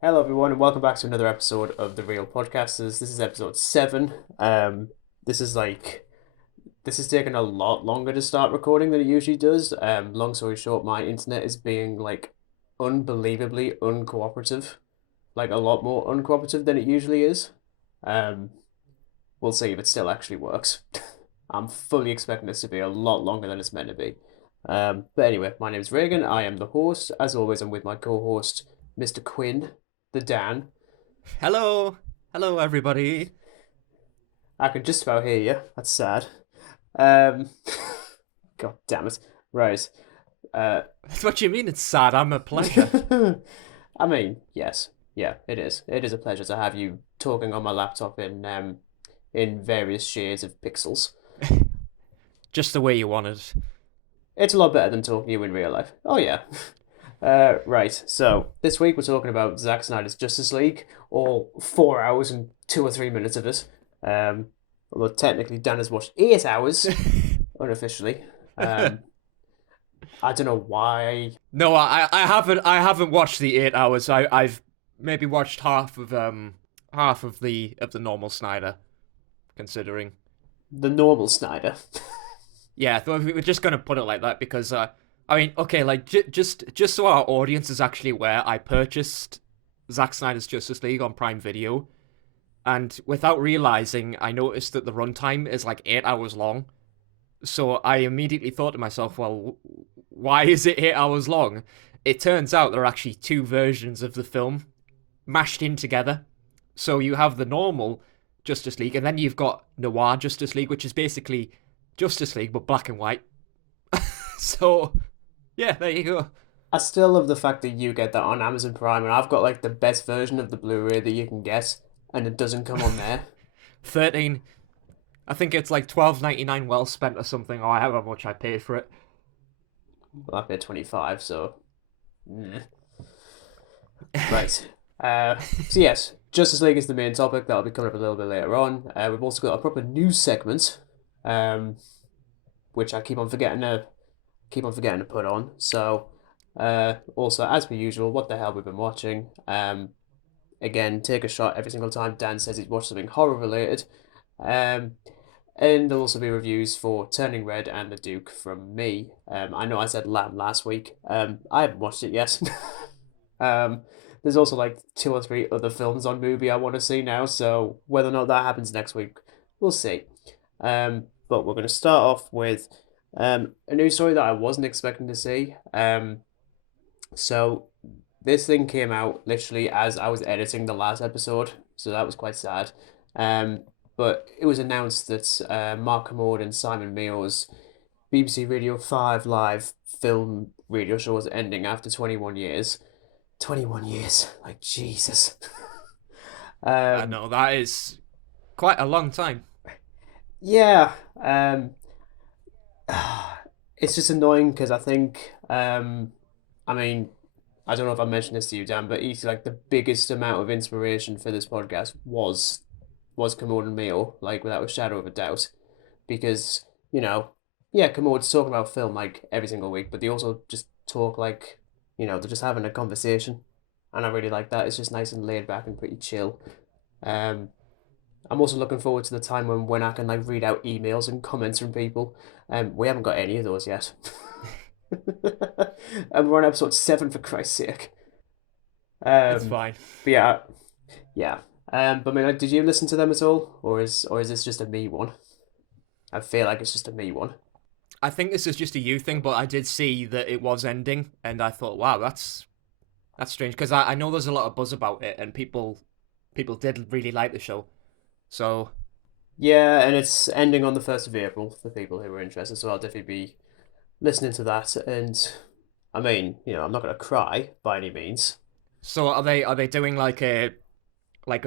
Hello, everyone, and welcome back to another episode of the Real Podcasters. This is episode 7. This is this is taking a lot longer to start recording than it usually does. Long story short, my internet is being unbelievably uncooperative, like a lot more uncooperative than it usually is. Um, we'll see if it still actually works. I'm fully expecting this to be a lot longer than it's meant to be. But anyway, my name is Regan. I am the host. As always, I'm with my co-host, Mr. Quinn, the Dan. Hello, hello, everybody. I can just about hear you. That's sad. Um, God damn it. Right. Uh, What do you mean it's sad? I'm a pleasure. I mean, yes. Yeah, it is. It is a pleasure to have you talking on my laptop in various shades of pixels. Just the way you want it. It's a lot better than talking to you in real life. Oh yeah. Right. So this week we're talking about Zack Snyder's Justice League, all 4 hours and 2 or 3 minutes of it. Although technically Dan has watched 8 hours unofficially. Um, I don't know why. No, I haven't watched the 8 hours. I've maybe watched half of the normal Snyder, considering. The normal Snyder. Yeah, we're just gonna put it like that because I mean, okay, like just so our audience is actually aware, I purchased Zack Snyder's Justice League on Prime Video, and without realizing, I noticed that the runtime is like 8 hours long. So I immediately thought to myself, well, why is it 8 hours long? It turns out there are actually two versions of the film mashed in together. So you have the normal Justice League, and then you've got Noir Justice League, which is basically Justice League but black and white. So yeah, there you go. I still love the fact that you get that on Amazon Prime, and I've got like the best version of the Blu-ray that you can get, and it doesn't come on there. 13. I think it's like 12.99 well spent or something, or however much I paid for it. Well, I paid 25, so. Meh. Right. So yes, Justice League is the main topic that'll be coming up a little bit later on. We've also got a proper news segment, um, which I keep on forgetting to put on. So, also as per usual, what the hell we've been watching. Again, take a shot every single time Dan says he's watched something horror related. Um, and there'll also be reviews for Turning Red and The Duke from me. I know I said Lamb last week. I haven't watched it yet. Um, there's also like 2 or 3 other films on Mubi I want to see now, so whether or not that happens next week, we'll see. But we're going to start off with a news story that I wasn't expecting to see. So this thing came out literally as I was editing the last episode, so that was quite sad. Um, but it was announced that Mark Kermode and Simon Mayo's BBC Radio 5 live film radio show is ending after 21 years. 21 years, like Jesus. I Um, know that is quite a long time. yeah, it's just annoying because I think, I mean, I don't know if I mentioned this to you, Dan, but easily like the biggest amount of inspiration for this podcast was Commode and Mayo, like without a shadow of a doubt, because yeah, Commode's talking about film like every single week, but they also just talk like they're just having a conversation, and I really like that. It's just nice and laid back and pretty chill. Um, I'm also looking forward to the time when I can like read out emails and comments from people. We haven't got any of those yet. And we're on episode 7 for Christ's sake. It's Um, fine. but yeah, yeah. But I mean, like, did you listen to them at all, or is this just a me one? I feel like it's just a me one. I think this is just a you thing, but I did see that it was ending, and I thought, wow, that's strange because I know there's a lot of buzz about it, and people did really like the show. So Yeah, and it's ending on the 1st of April for people who are interested. So I'll definitely be listening to that. And I mean, I'm not gonna cry by any means. so are they doing like a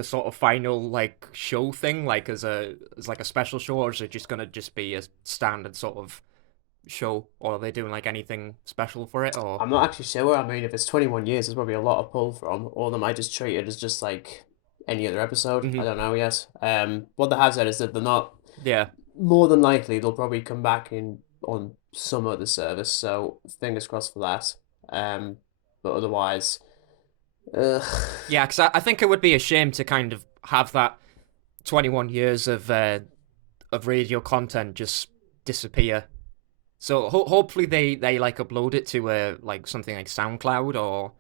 sort of final like show thing, like as like a special show, or is it just gonna just be a standard sort of show, or are they doing like anything special for it, or I'm not actually sure. I mean, if it's 21 years, there's probably a lot of pull from, or they might just treat it as just like any other episode. I hmm don't know yet. What they have said is that they're not yeah. more than likely they'll probably come back in on some other service. So fingers crossed for that. But otherwise, Ugh. Yeah, because I think it would be a shame to kind of have that 21 years of radio content just disappear. So hopefully they like upload it to like something like SoundCloud, or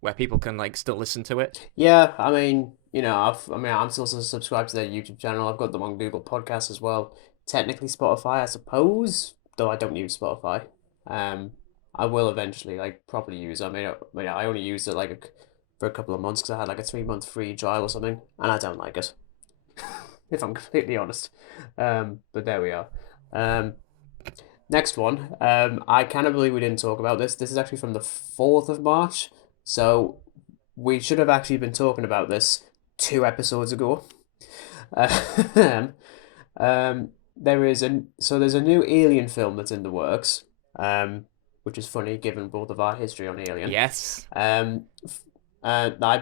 where people can like still listen to it. Yeah, I mean, I'm still subscribed to their YouTube channel. I've got them on Google Podcasts as well. Technically Spotify, I suppose, though I don't use Spotify. Um, I will eventually like properly use it. I only used it like for a couple of months because I had like a 3 month free trial or something, and I don't like it, if I'm completely honest. But there we are. Um, Next one. I cannot believe we didn't talk about this. This is actually from the 4th of March. So we should have actually been talking about this 2 episodes ago. Um, there's a new Alien film that's in the works. Which is funny given both of our history on Alien. Yes. I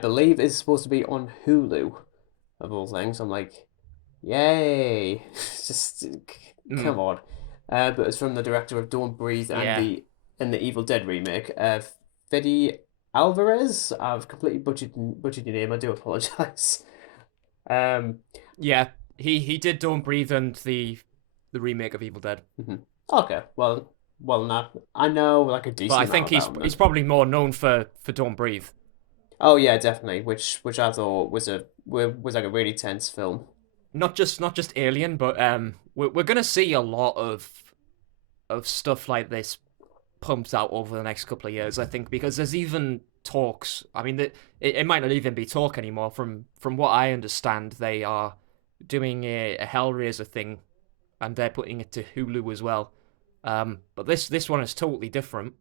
believe it's supposed to be on Hulu, of all things. I'm like, yay! Just come on. But it's from the director of Don't Breathe and Yeah. the Evil Dead remake. Fede Alvarez. I've completely butchered your name. I do apologize. Um, Yeah. He did Don't Breathe and the remake of Evil Dead. okay. Well, now I know like a But I decent think amount about him. he's probably more known for Don't Breathe. Oh yeah, definitely. Which I thought was like a really tense film. Not just Alien, but we're gonna see a lot of stuff like this pumped out over the next couple of years, I think, because there's even talks. I mean, it might not even be talk anymore. From what I understand, they are doing a Hellraiser thing, and they're putting it to Hulu as well. But this one is totally different.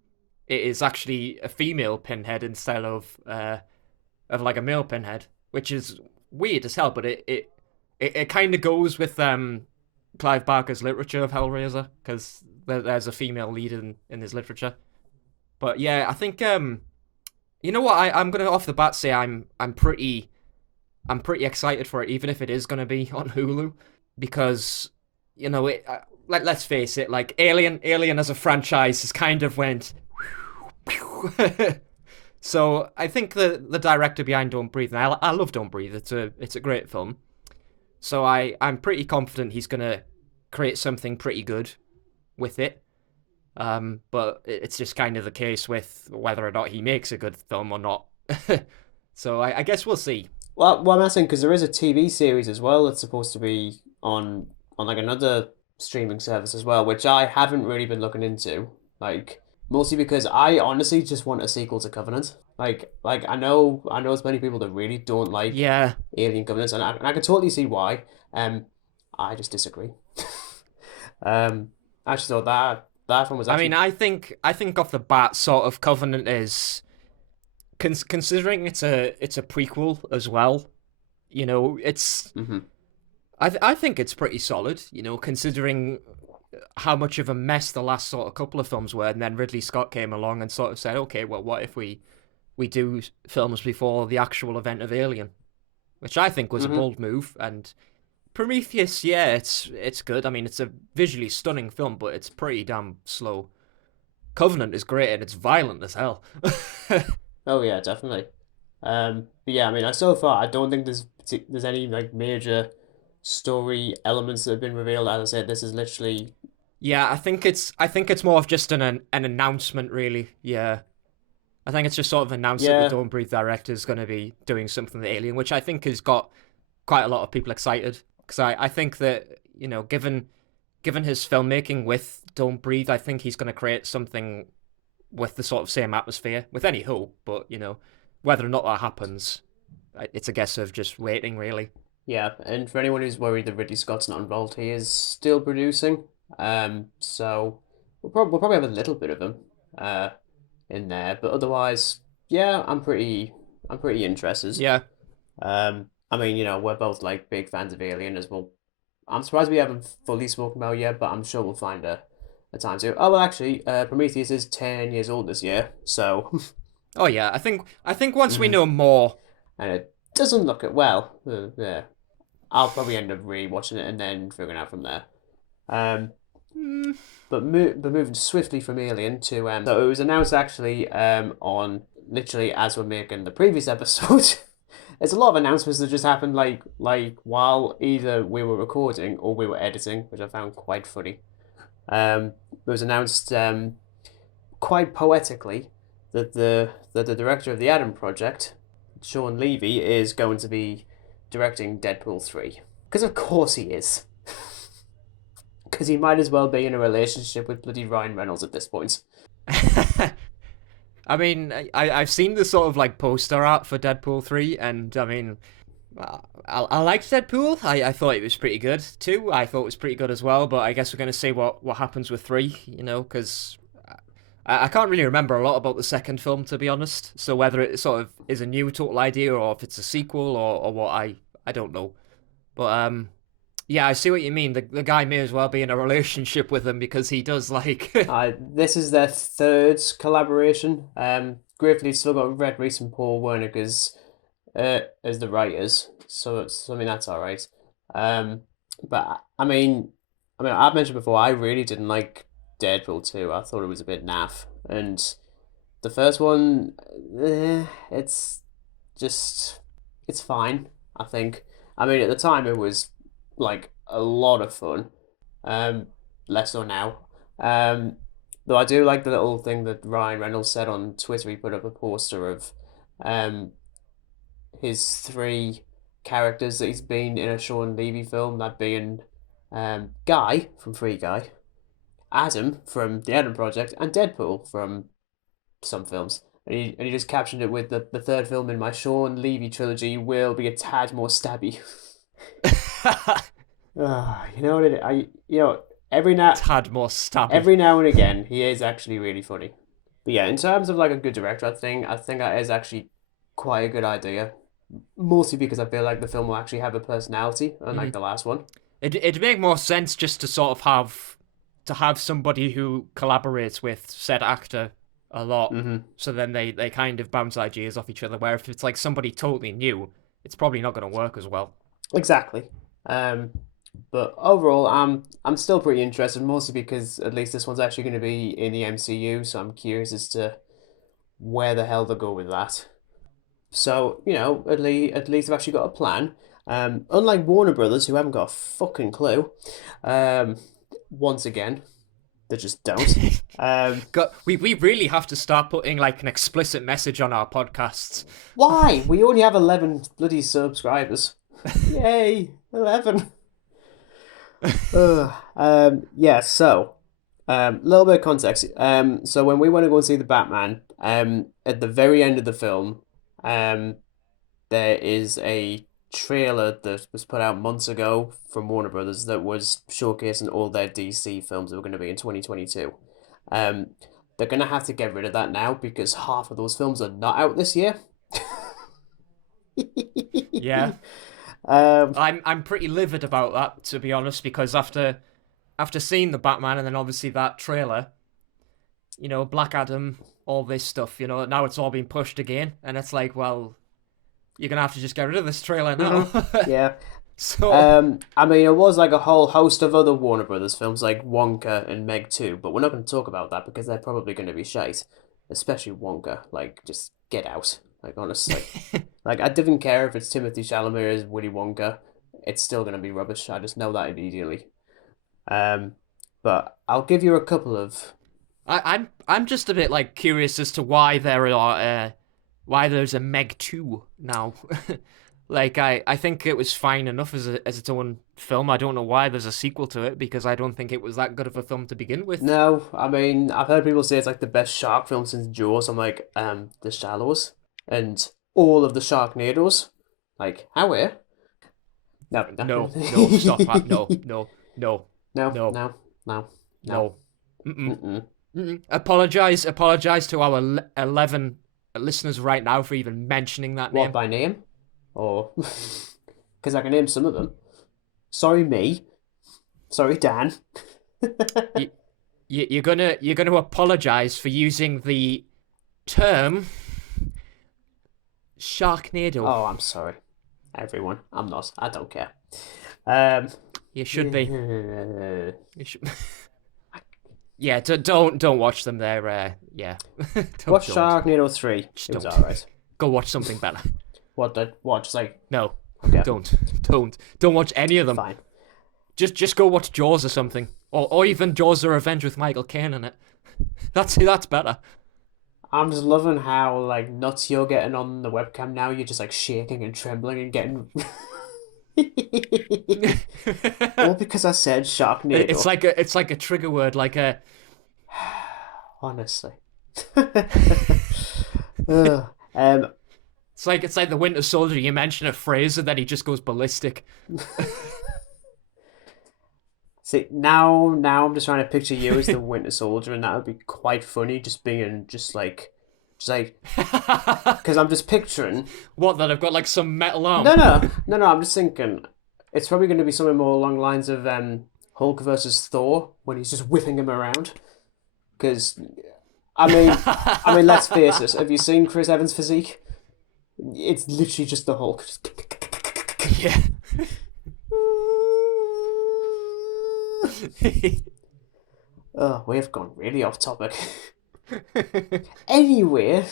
It is actually a female Pinhead instead of like a male Pinhead, which is weird as hell. But it kind of goes with Clive Barker's literature of Hellraiser, because there's a female lead in his literature. But yeah, I think you know what, I'm gonna off the bat say I'm pretty excited for it, even if it is gonna be on Hulu, because let's face it, like Alien as a franchise has kind of went. So I think the director behind Don't Breathe, and I love Don't Breathe. It's a great film. So I'm pretty confident he's gonna create something pretty good with it. But it's just kind of the case with whether or not he makes a good film or not. So I guess we'll see. Well, I'm asking because there is a TV series as well that's supposed to be on like another streaming service as well, which I haven't really been looking into. Like mostly because I honestly just want a sequel to Covenant. Like I know as many people that really don't like Yeah. Alien Covenant, and I can totally see why. I just disagree. I just thought that one was I actually mean, I think off the bat, sort of Covenant is considering it's a prequel as well. It's hmm I think it's pretty solid. Considering how much of a mess the last sort of couple of films were, and then Ridley Scott came along and sort of said, okay, well, what if we do films before the actual event of Alien, which I think was a bold move. And Prometheus, yeah, it's good. I mean, it's a visually stunning film, but it's pretty damn slow. Covenant is great, and it's violent as hell. Oh yeah, definitely. But yeah, I mean, like, so far, I don't think there's any like major story elements that have been revealed. As I said, this is literally Yeah, I think it's more of just an announcement, really. Yeah, I think it's just sort of announced that the yeah. Don't Breathe director is going to be doing something with Alien, which I think has got quite a lot of people excited, because I think that given his filmmaking with Don't Breathe, I think he's going to create something with the sort of same atmosphere, with any hope. But whether or not that happens, it's a guess of just waiting, really. Yeah, and for anyone who's worried that Ridley Scott's not involved, he is still producing. So we'll probably have a little bit of him uh in there, but otherwise, yeah, I'm pretty interested. Yeah, I mean, we're both like big fans of Alien as well. I'm surprised we haven't fully spoken about it yet, but I'm sure we'll find a time to. Oh well, actually, Prometheus is 10 years old this year, so oh yeah, I think once we Mhm. know more. and it doesn't look it well. Yeah, I'll probably end up rewatching it and then figuring out from there. Um, mm, but moving swiftly from Alien to so it was announced actually on literally as we're making the previous episode, there's a lot of announcements that just happened while either we were recording or we were editing, which I found quite funny. It was announced quite poetically that the director of the Adam Project, Shawn Levy, is going to be directing Deadpool 3. Because of course he is. Because he might as well be in a relationship with bloody Ryan Reynolds at this point. I mean, I've seen the sort of like poster art for Deadpool 3, and I mean, I liked Deadpool. I thought it was pretty good. 2, I thought it was pretty good as well, but I guess we're going to see what happens with 3, you know, because I can't really remember a lot about the second film, to be honest. So whether it sort of is a new total idea or if it's a sequel or what, I don't know. But yeah, I see what you mean. The guy may as well be in a relationship with him because he does like. This is their third collaboration. Gravely still got Red Reese and Paul Wernick as the writers, so I mean that's all right. But I mean, I've mentioned before I really didn't like Deadpool 2. I thought it was a bit naff, and the first one, it's fine. I think. I mean, at the time it was like a lot of fun. Less so now. Though I do like the little thing that Ryan Reynolds said on Twitter. He put up a poster of his 3 characters that he's been in a Shawn Levy film, that being Guy from Free Guy, Adam from The Adam Project, and Deadpool from some films. And he just captioned it with the third film in my Shawn Levy trilogy will be a tad more stabby. You know what every now tad more stabby. Every now and again he is actually really funny. But yeah, in terms of like a good director, I think that is actually quite a good idea. Mostly because I feel like the film will actually have a personality, unlike the last one. It'd make more sense just to sort of have somebody who collaborates with said actor a lot, so then they kind of bounce ideas off each other. Where if it's like somebody totally new, it's probably not going to work as well. Exactly. But overall, I'm still pretty interested, mostly because at least this one's actually going to be in the MCU, so I'm curious as to where the hell they'll go with that. So, you know, at least I've actually got a plan. Unlike Warner Brothers, who haven't got a fucking clue, once again, they just don't. We really have to start putting like an explicit message on our podcasts. Why? We only have 11 bloody subscribers. Yay, 11. Yeah, so little bit of context. So when we went to go and see the Batman, at the very end of the film, there is a trailer that was put out months ago from Warner Brothers that was showcasing all their DC films that were going to be in 2022. They're going to have to get rid of that now because half of those films are not out this year. Yeah. I'm pretty livid about that, to be honest, because after seeing the Batman and then obviously that trailer, you know, Black Adam, all this stuff, you know, now it's all been pushed again, and it's like, well, you're gonna have to just get rid of this trailer now. Yeah. So I mean, it was like a whole host of other Warner Brothers films like Wonka and Meg 2, but we're not going to talk about that because they're probably going to be shite, especially Wonka. Like, just get out. Like, honestly. Like, I didn't care if it's Timothy Chalamet as Willy Wonka. It's still going to be rubbish. I just know that immediately. But I'll give you a couple of... I'm just a bit, like, curious as to why there's a Meg 2 now. Like, I think it was fine enough as its own film. I don't know why there's a sequel to it, because I don't think it was that good of a film to begin with. No, I mean, I've heard people say it's like the best shark film since Jaws. I'm like, The Shallows and all of the Sharknadoes. Like, how are? No, stop that. No. Apologize to our 11 listeners right now for even mentioning that name. What, by name? Or because I can name some of them. Sorry, me. Sorry, Dan. You're gonna apologize for using the term Sharknado. Oh, I'm sorry, everyone. I'm not. I don't care. You should be. You should. Yeah, don't watch them. They're yeah. Watch Don't. Sharknado 3. Just It was don't. alright. Go watch something better. What? Just like, No, okay, don't watch any of them. fine. Just go watch Jaws or something, or even Jaws: The Revenge with Michael Caine in it. That's better. I'm just loving how like nuts you're getting on the webcam now. You're just like shaking and trembling and getting. All because I said Sharknado. It's like a trigger word, like a. Honestly. Ugh. It's like the Winter Soldier. You mention a phrase and then he just goes ballistic. See, now I'm just trying to picture you as the Winter Soldier, and that would be quite funny. Just being just like, because I'm just picturing. What? That I've got like some metal arm? No. I'm just thinking, it's probably going to be something more along the lines of Hulk versus Thor when he's just whipping him around. Because, I mean, let's face it. Have you seen Chris Evans' physique? It's literally just the Hulk. Yeah. Oh, we have gone really off topic. Anyway.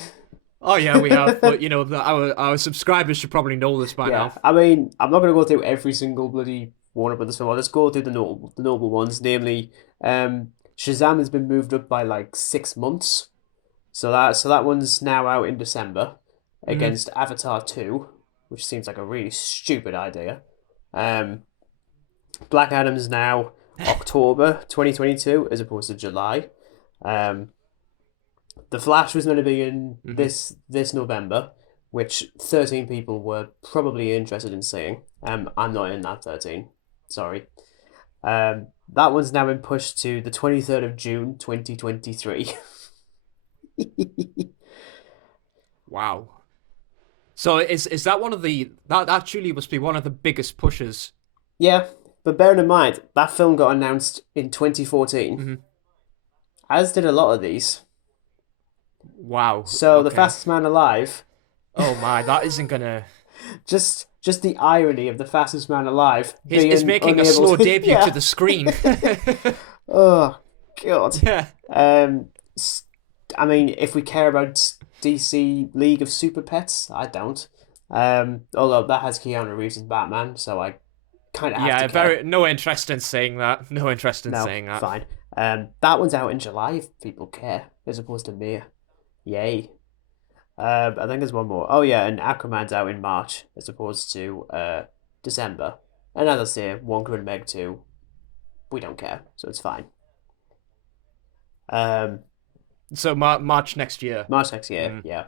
Oh yeah, we have, but you know, our subscribers should probably know this by now. I mean, I'm not going to go through every single bloody Warner Brothers film. I'll just go through the notable ones, namely, Shazam has been moved up by like 6 months, so that one's now out in December against Avatar 2, which seems like a really stupid idea. Black Adam's now October 2022 as opposed to July. The Flash was going to be in this November, which 13 people were probably interested in seeing. I'm not in that 13. Sorry. That one's now been pushed to the 23rd of June 2023. Wow. So is that one of that actually must be one of the biggest pushes? Yeah, but bearing in mind that film got announced in 2014, as did a lot of these. Wow. So okay. The Fastest Man Alive. Oh my, that isn't gonna. Just the irony of The Fastest Man Alive. He's making a slow debut to the screen. Oh God. Yeah. I mean, if we care about DC League of Super Pets, I don't. Although that has Keanu Reeves as Batman, so I kind of have to care. No interest in saying that. No interest in No, saying that. fine. That one's out in July if people care, as opposed to May. Yay. I think there's one more. Oh yeah, and Aquaman's out in March as opposed to December. And as I say, Wonka and Meg 2, we don't care, so it's fine. So March next year. March next year, yeah.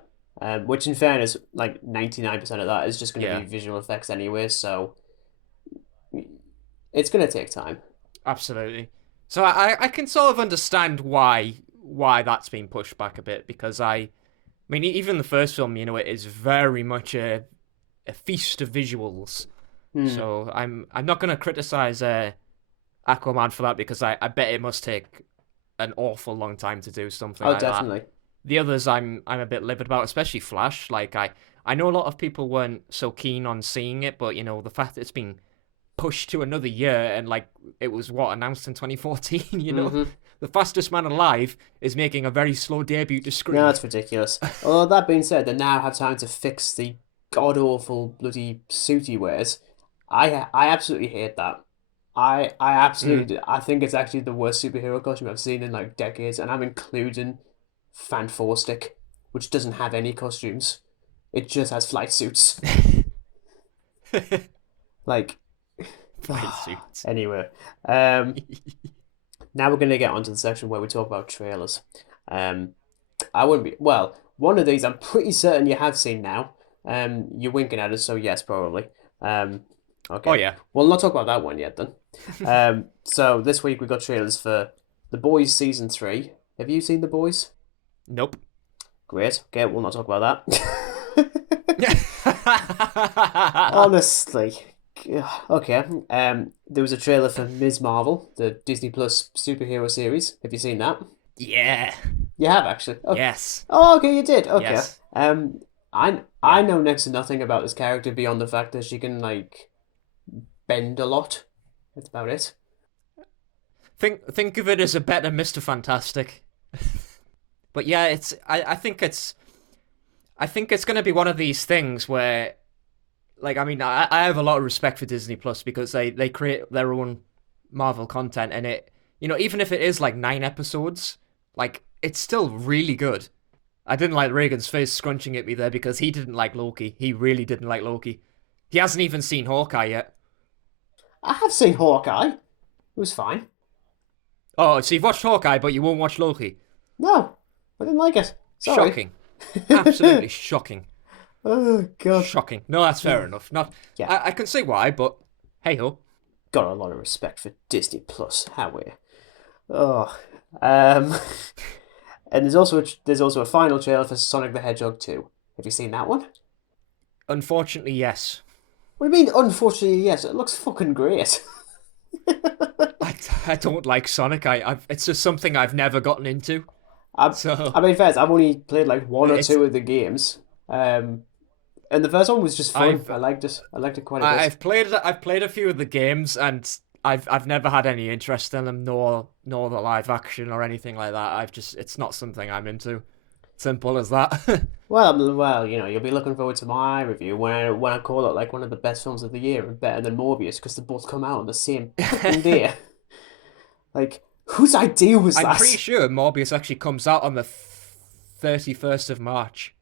Which in fairness, like 99% of that is just going to be visual effects anyway, so it's going to take time. Absolutely. So I can sort of understand why that's been pushed back a bit, because I mean, even the first film, you know, it is very much a feast of visuals. So I'm not going to criticize Aquaman for that, because I bet it must take an awful long time to do something like definitely. that. The others I'm a bit livid about, especially Flash. Like I know a lot of people weren't so keen on seeing it, but you know, the fact that it's been pushed to another year and like it was announced in 2014, you know. The Fastest Man Alive is making a very slow debut to screen. No, that's ridiculous. Although that being said, they now have time to fix the god-awful bloody suit he wears. I absolutely hate that. I absolutely I think it's actually the worst superhero costume I've seen in like decades, and I'm including Fantastic, which doesn't have any costumes. It just has flight suits. Like flight suits. Anyway, now we're going to get onto the section where we talk about trailers. I wouldn't be... Well, one of these I'm pretty certain you have seen now. You're winking at us, so yes, probably. Okay. Oh, yeah. We'll not talk about that one yet, then. So this week we got trailers for The Boys Season 3. Have you seen The Boys? Nope. Great. Okay, we'll not talk about that. Honestly. Okay. There was a trailer for Ms. Marvel, the Disney Plus superhero series. Have you seen that? Yeah. You have actually. Okay. Yes. Oh, okay, you did. Okay. Yes. I know next to nothing about this character beyond the fact that she can like bend a lot. That's about it. think of it as a better Mr. Fantastic. But yeah, I think it's going to be one of these things where, like, I mean, I have a lot of respect for Disney Plus because they create their own Marvel content, and it, even if it is like 9 episodes, like, it's still really good. I didn't like Regan's face scrunching at me there because he didn't like Loki. He really didn't like Loki. He hasn't even seen Hawkeye yet. I have seen Hawkeye. It was fine. Oh, so you've watched Hawkeye, but you won't watch Loki? No, I didn't like it. Sorry. Shocking. Absolutely shocking. Oh, God. Shocking. No, that's fair enough. Not. Yeah. I can see why, but hey ho. Got a lot of respect for Disney Plus. How we? Oh. And there's also a final trailer for Sonic the Hedgehog 2. Have you seen that one? Unfortunately, yes. What do you mean, unfortunately, yes? It looks fucking great. I don't like Sonic. It's just something I've never gotten into. I mean, first, I've only played like one or two of the games. And the first one was just fun. I liked it. I liked it quite a bit. I've played a few of the games, and I've never had any interest in them, nor the live action or anything like that. It's not something I'm into. Simple as that. Well, you'll be looking forward to my review when I call it like one of the best films of the year and better than Morbius because they both come out on the same fucking day. Like, whose idea was that? I'm pretty sure Morbius actually comes out on the 31st of March.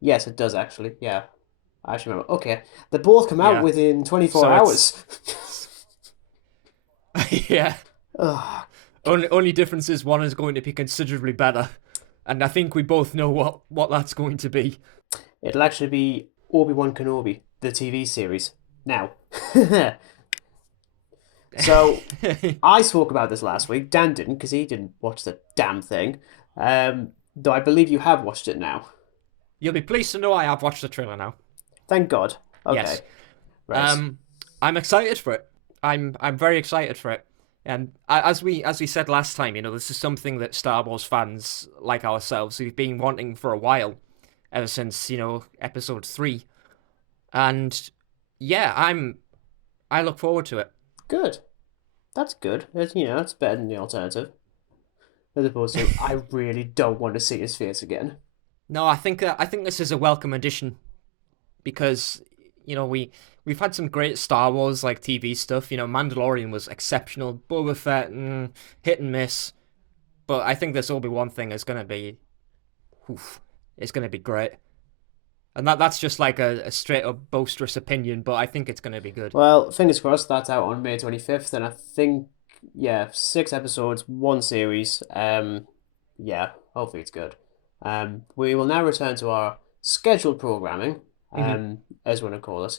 Yes, it does actually. Yeah, I actually remember. Okay, they both come out within 24 hours. Yeah. Ugh. Only difference is one is going to be considerably better. And I think we both know what that's going to be. It'll actually be Obi-Wan Kenobi, the TV series. Now. So, I spoke about this last week. Dan didn't, because he didn't watch the damn thing. Though I believe you have watched it now. You'll be pleased to know I have watched the trailer now. Thank God. Okay. Yes. Right. I'm excited for it. I'm very excited for it. And as we said last time, this is something that Star Wars fans like ourselves, we've been wanting for a while, ever since, episode 3. And yeah, I look forward to it. Good. That's good. It's better than the alternative. As opposed to, I really don't want to see his face again. No, I think this is a welcome addition because, we've had some great Star Wars like TV stuff. Mandalorian was exceptional. Boba Fett, hit and miss. But I think this Obi-Wan thing is going to be, it's going to be great. And that's just like a straight up boisterous opinion, but I think it's going to be good. Well, fingers crossed. That's out on May 25th, and I think 6 episodes, 1 series. Hopefully it's good. We will now return to our scheduled programming, as we want to call it.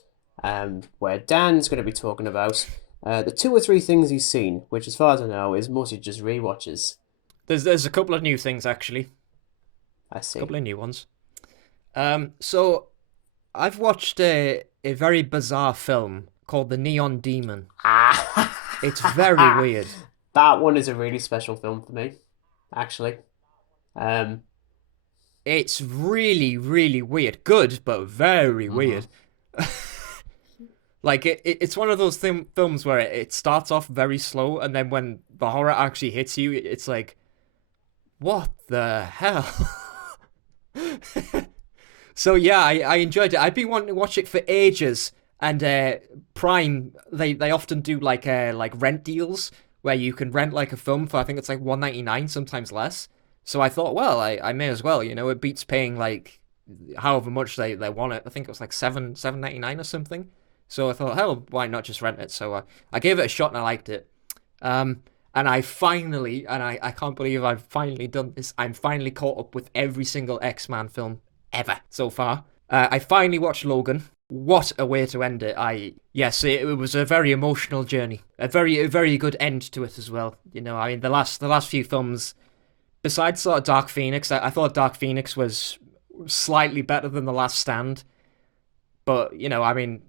Where Dan's going to be talking about the 2 or 3 things he's seen, which, as far as I know, is mostly just rewatches. There's a couple of new things actually. I see. A couple of new ones. So I've watched a very bizarre film called The Neon Demon. It's very weird. That one is a really special film for me, actually. It's really, really weird. Good, but very weird. Like, it's one of those films where it starts off very slow, and then when the horror actually hits you, it's like, what the hell? So yeah, I enjoyed it. I've been wanting to watch it for ages, and Prime, they often do like rent deals where you can rent like a film for, I think it's like $1.99, sometimes less. So I thought, well, I may as well, it beats paying like however much they want it. I think it was like $7.99 or something. So I thought, hell, why not just rent it? So I gave it a shot and I liked it. And I finally, and I can't believe I've finally done this, I'm finally caught up with every single X-Men film ever so far. I finally watched Logan. What a way to end it. Yes, it was a very emotional journey. A very good end to it as well. I mean, the last few films, besides sort of Dark Phoenix, I thought Dark Phoenix was slightly better than The Last Stand. But, I mean,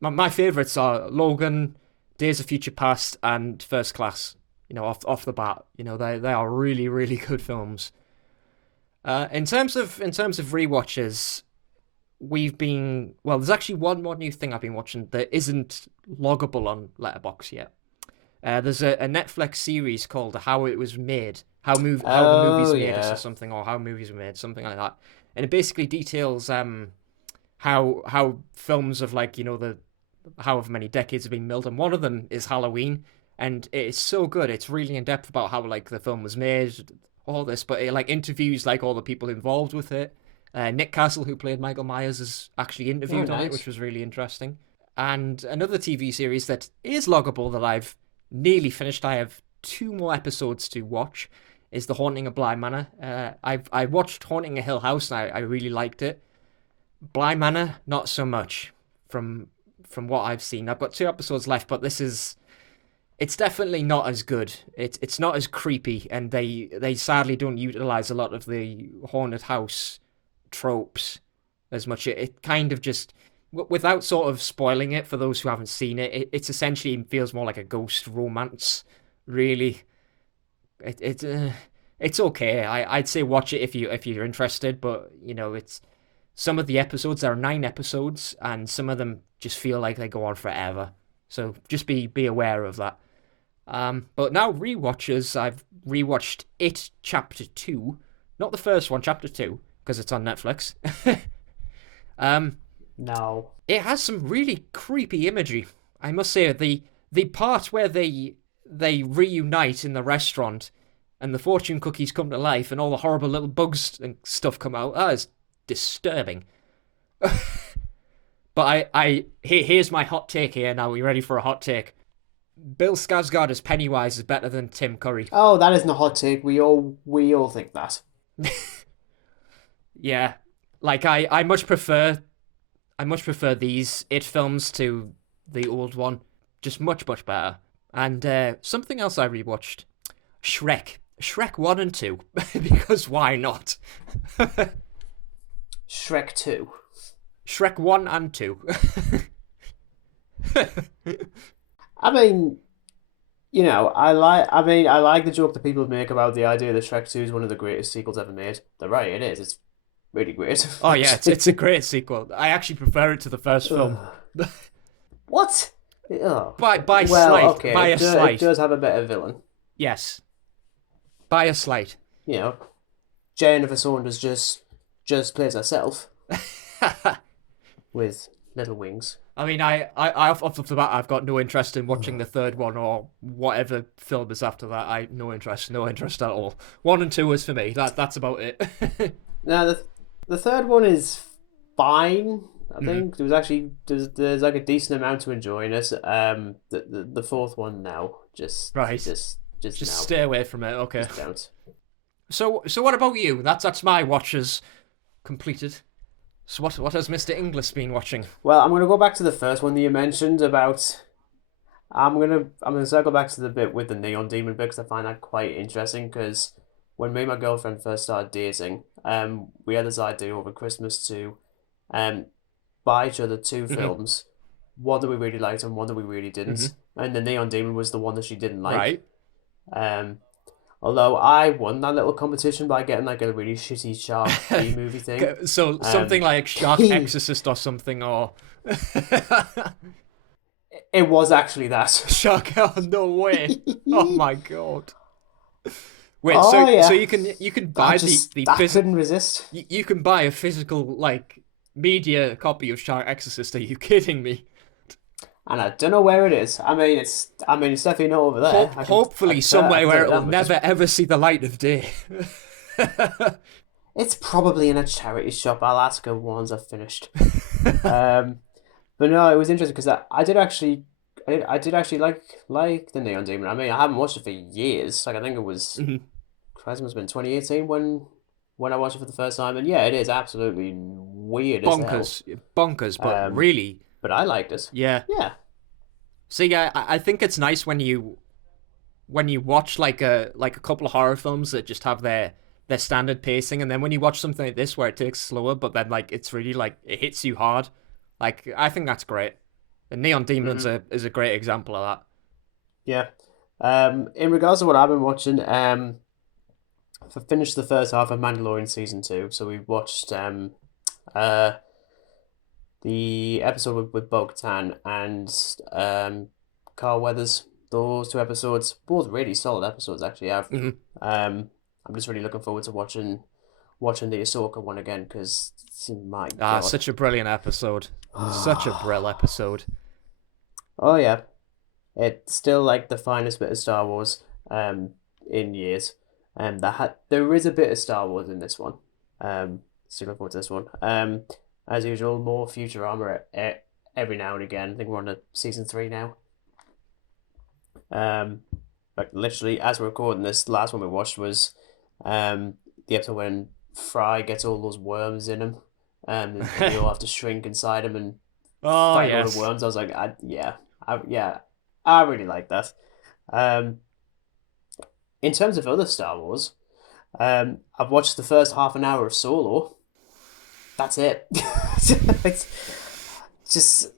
my favourites are Logan, Days of Future Past, and First Class. Off the bat, they are really, really good films. In terms of rewatches, there's actually one more new thing I've been watching that isn't loggable on Letterboxd yet. There's a Netflix series called How It Was Made, how the movies Oh made us, or yeah. something, or how movies were made, something like that. And it basically details how films of like the however many decades have been milled, and one of them is Halloween, and it's so good. It's really in depth about how like the film was made, all this, but it like interviews like all the people involved with it. Nick Castle, who played Michael Myers, is actually Oh interviewed on it, which nice. was really interesting. And another TV series that is loggable that I've nearly finished. I have 2 more episodes to watch. Is The Haunting of Bly Manor. I watched Haunting a Hill House and I really liked it. Bly Manor, not so much. From what I've seen, I've got 2 episodes left, but it's definitely not as good. It's not as creepy, and they sadly don't utilize a lot of the haunted house tropes as much. It kind of just, without sort of spoiling it for those who haven't seen it, it's essentially feels more like a ghost romance, really. It's okay. I'd say watch it if you're interested, but it's some of the episodes, there are 9 episodes, and some of them just feel like they go on forever. So just be aware of that. But now rewatches, I've rewatched It Chapter 2, not the first one, Chapter 2, because it's on Netflix. um, No. it has some really creepy imagery. I must say the part where they reunite in the restaurant and the fortune cookies come to life and all the horrible little bugs and stuff come out. That is disturbing. But here's my hot take here. Now, are you ready for a hot take? Bill Skarsgård as Pennywise is better than Tim Curry. Oh, that isn't a hot take. We all think that. Yeah, like I much prefer these It films to the old one. Just much better. And something else I rewatched, Shrek 1 and 2, because why not? Shrek 2. Shrek 1 and 2. I mean, I like the joke that people make about the idea that Shrek 2 is one of the greatest sequels ever made. They're right, it is. It's really great. Oh yeah, it's a great sequel. I actually prefer it to the first film. What? Oh. By Well, slight, okay, by a it slight. does have a better villain. Yes, by a slight. Jennifer Saunders just plays herself with little wings. I mean, I off the bat, I've got no interest in watching the third one or whatever film is after that. No interest at all. 1 and 2 is for me. That's about it. Now the third one is fine. I think there's like a decent amount to enjoy in it. The fourth one now just Right. just now. Stay away from it. Okay. Just don't. So what about you? That's my watches completed. So what has Mr. Inglis been watching? Well, I'm gonna go back to the first one that you mentioned about. I'm gonna circle back to the bit with the neon demon bit because I find that quite interesting. Because when me and my girlfriend first started dating, we had this idea over Christmas to, buy each other 2 films, one that we really liked and one that we really didn't. And the neon demon was the one that she didn't like. Right. Although I won that little competition by getting like a really shitty Shark movie thing. So something like Shark Exorcist or something, or It was actually that. Shark. Oh, no way! Oh my god! Wait, Oh, so yeah. so you can buy I couldn't resist. you can buy a physical like media copy of Shark Exorcist? Are you kidding me? And I don't know where it is. I mean, it's definitely not over there. Hopefully somewhere where it'll never ever see the light of day. It's probably in a charity shop. I'll ask her once I've finished. But no, it was interesting because I did actually like the Neon Demon. I mean, I haven't watched it for years. Like I think it was Christ, it must have been 2018 when I watched it for the first time. And yeah, it is absolutely weird as hell. Bonkers, but really. But I liked it. Yeah. Yeah. See, I think it's nice when you watch like a couple of horror films that just have their standard pacing, and then when you watch something like this where it takes slower, but then like it's really like it hits you hard. Like I think that's great. And Neon Demons is a great example of that. Yeah. In regards to what I've been watching, I finished the first half of Mandalorian season 2, so we watched the episode with Bo-Katan and Carl Weathers. those two episodes, both really solid episodes actually. Mhm. I'm just really looking forward to watching the Ahsoka one again because my Ah, God. such a brilliant episode. Such a brill episode. Oh yeah, it's still like the finest bit of Star Wars in years. There is a bit of Star Wars in this one. Still looking forward to this one. As usual, more Futurama every now and again. I think we're on to season 3 now. Like literally as we're recording this, last one we watched was the episode when Fry gets all those worms in him, and they all have to shrink inside him and Oh, fight all the yes. worms. I was like, I really like that. Um, in terms of other Star Wars, I've watched the first half an hour of Solo. That's it. It's just.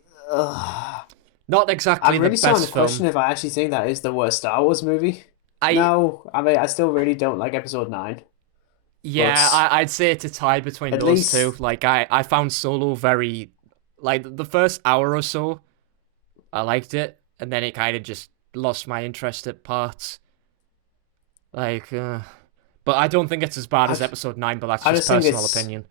Not I'm exactly the really starting to best question film. if I actually think that is the worst Star Wars movie. I No, I mean I still really don't like Episode 9, Yeah, but I'd say it's a tie between at those two. least Like I found Solo very like the first hour or so, I liked it, and then it kind of just lost my interest at parts. Like, but I don't think it's as bad as I episode 9, but that's I just just think personal it's opinion.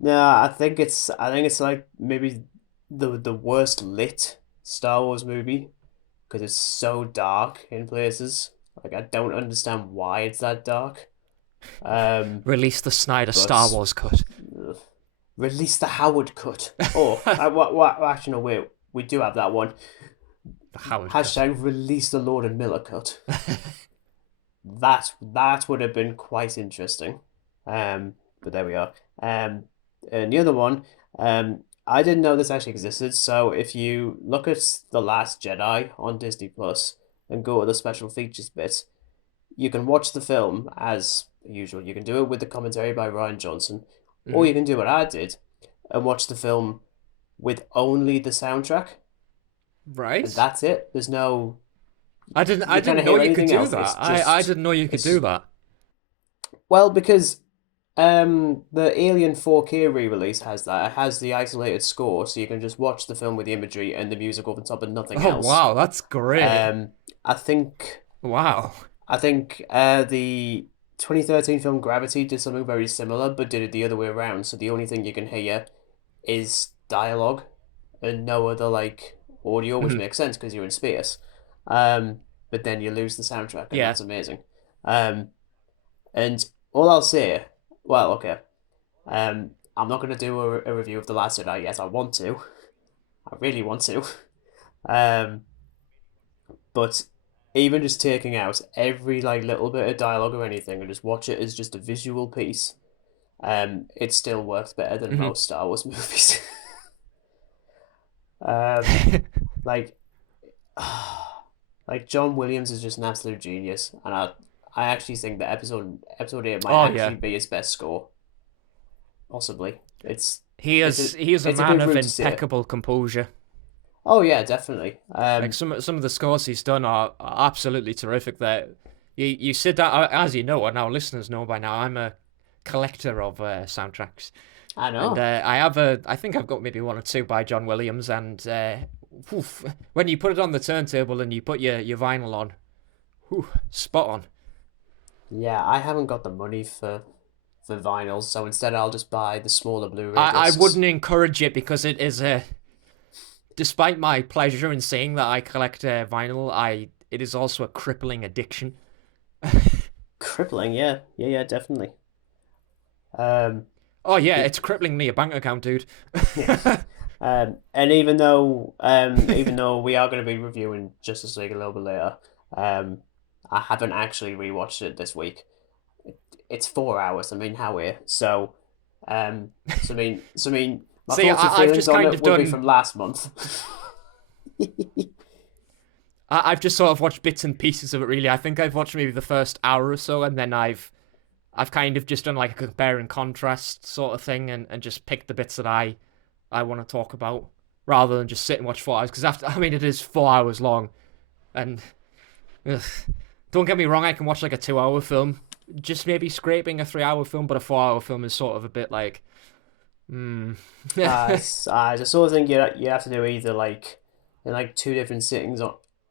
no, I think it's like maybe the worst lit Star Wars movie because it's so dark in places. Like I don't understand why it's that dark. Um, Release the Snyder Star but Wars cut. ugh. Release the Howard cut. Oh, actually no, wait, we do have that one. The Howard cut. Hashtag release the Lord and Miller cut. That would have been quite interesting. But there we are. And the other one, I didn't know this actually existed. So if you look at The Last Jedi on Disney Plus and go to the special features bit, you can watch the film as usual. You can do it with the commentary by Ryan Johnson, or Hmm. you can do what I did and watch the film with only the soundtrack, and Right? that's it. There's no I you kind didn't of know hear you could anything do else. that. I didn't know you could do It's that. well because the Alien 4K re-release has that. It has the isolated score, so you can just watch the film with the imagery and the music over the top and nothing Oh else. wow, that's great. Um, I think Wow. the 2013 film Gravity did something very similar, but did it the other way around. So the only thing you can hear is dialogue and no other like audio, which Mhm. makes sense because you're in space. But then you lose the soundtrack, and Yeah. that's amazing. Um, and all I'll say, well, okay, I'm not going to do a review of The Last Jedi yet. I want to, I really want to. Um, but even just taking out every like little bit of dialogue or anything and just watch it as just a visual piece, it still works better than Mhm. most Star Wars movies. Um, like, like John Williams is just an absolute genius, and I actually think that episode 8 might Oh yeah. actually be his best score, possibly. He is a It's a man big of room to see it. impeccable composure. Oh yeah, definitely. Like some of the scores he's done are absolutely terrific. That you sit down, as you know, and our listeners know by now, I'm a collector of soundtracks, I and know. I think I've got maybe one or two by John Williams, and oof, when you put it on the turntable and you put your vinyl on, whew, spot on. Yeah, I haven't got the money for vinyls, so instead I'll just buy the smaller Blu-ray I discs. wouldn't encourage it because it is a despite my pleasure in saying that I collect vinyl, it is also a crippling addiction. Crippling, yeah, yeah, definitely. Um, Oh yeah, it, it's crippling me a bank account, dude. yes. And even though we are going to be reviewing Justice League a little bit later, I haven't actually rewatched it this week. It's 4 hours. I mean, how we're so, my See, thoughts and I've feelings just on kind it of will be done. from last month. I've just sort of watched bits and pieces of it. Really, I think I've watched maybe the first hour or so, and then I've kind of just done like a compare and contrast sort of thing, and just picked the bits that I want to talk about rather than just sit and watch 4 hours. Because after, I mean, it is 4 hours long, and ugh, don't get me wrong, I can watch like a 2 hour film, just maybe scraping a 3 hour film, but a 4 hour film is sort of a bit like, hmm. I just sort of think you have to do either like in like 2 different sittings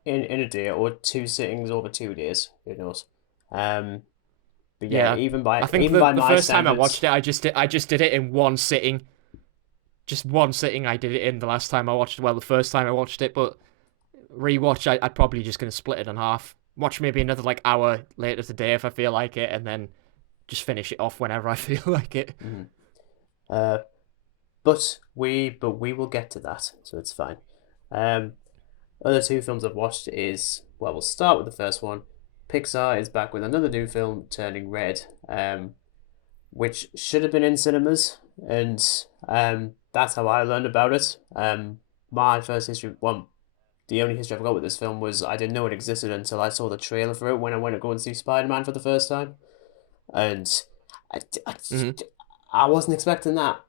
in a day, or 2 sittings over 2 days. Who knows? Um, but yeah, Yeah, I think even by the my first time I watched standards, it, I just did it in one sitting. Just one sitting. I did it in the last time I watched it. Well, the first time I watched it, but rewatch, I'd probably just gonna split it in half. Watch maybe another like hour later today if I feel like it, and then just finish it off whenever I feel like it. mhm. uh, but we will get to that, so it's fine. Um, Other 2 films I've watched is, well, we'll start with the first one. Pixar is back with another new film, Turning Red, which should have been in cinemas, and that's how I learned about it. My first history, well, the only history I've got with this film was I didn't know it existed until I saw the trailer for it when I went to go and see Spider-Man for the first time, and I, I, Hmm. I wasn't expecting that.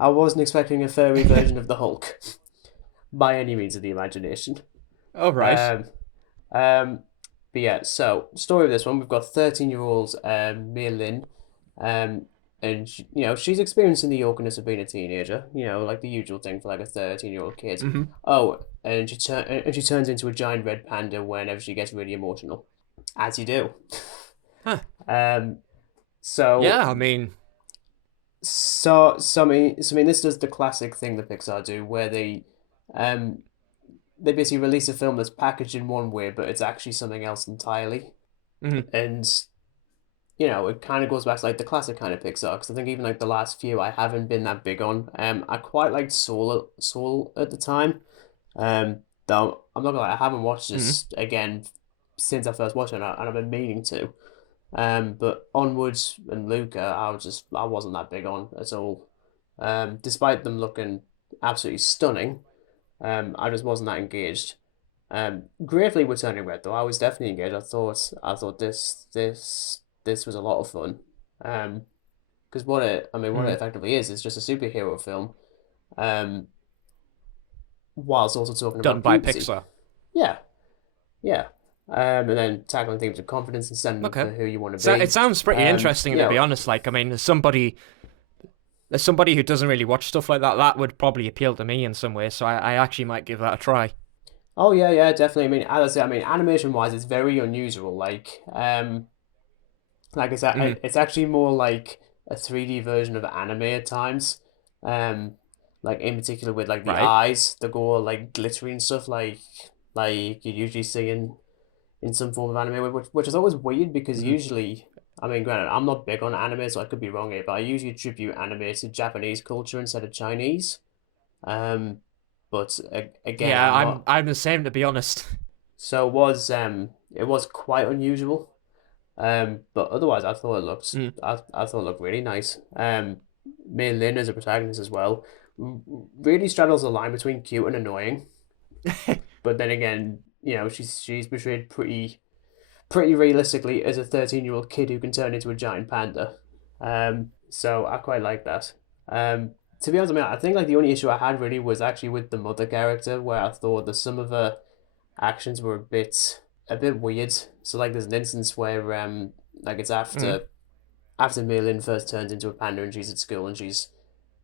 I wasn't expecting a furry version of the Hulk by any means of the imagination. All right. Um, um, but yeah, so story of this one, we've got 13-year-old Mei Lin, um, and she's experiencing the awkwardness of being a teenager. Like the usual thing for like a 13-year-old kid. Hmm. Oh, and she turns into a giant red panda whenever she gets really emotional, as you do. Huh. Um, so Yeah, I mean, so I mean, this does the classic thing that Pixar do, where um, they basically release a film that's packaged in one way, but it's actually something else entirely. mhm. And it kind of goes back to like the classic kind of Pixar, because I think even like the last few I haven't been that big on. I quite liked Soul at the time. Though I'm not gonna lie, I haven't watched Mhm. this again since I first watched it, and I've been meaning to. But Onwards and Luca, I wasn't that big on at all. Despite them looking absolutely stunning, I just wasn't that engaged. Gravely with Turning Red though, I was definitely engaged. I thought this was a lot of fun. Because what it Mhm. effectively is just a superhero film. Um, whilst also talking Done about by puberty. Pixar. Yeah, yeah. And then tackling themes of confidence and standing up Okay. for who you want to So it be. sounds pretty interesting, You to be know, honest. Like, I mean, as somebody who doesn't really watch stuff like that, that would probably appeal to me in some way. So I actually might give that a try. oh yeah, yeah, definitely. I mean, as I say, animation wise, it's very unusual. Like Hmm. it's actually more like a 3D version of anime at times. Um, like in particular with like the Right. eyes that go all, like glittery and stuff like you usually see in some form of anime, which is always weird because Hmm. usually, granted, I'm not big on anime, so I could be wrong here, but I usually attribute anime to Japanese culture instead of Chinese. Um, but again, Yeah, I'm not. I'm the same, to be honest. So it was quite unusual. But otherwise, Mm. I thought it looked really nice. Mei Lin as a protagonist as well, really straddles the line between cute and annoying. But then again, she's portrayed pretty realistically as a 13-year-old kid who can turn into a giant panda. So I quite like that. To be honest, I think like the only issue I had really was actually with the mother character, where I thought that some of her actions were a bit weird. So like there's an instance where like it's Mm. after Merlin first turns into a panda and she's at school and she's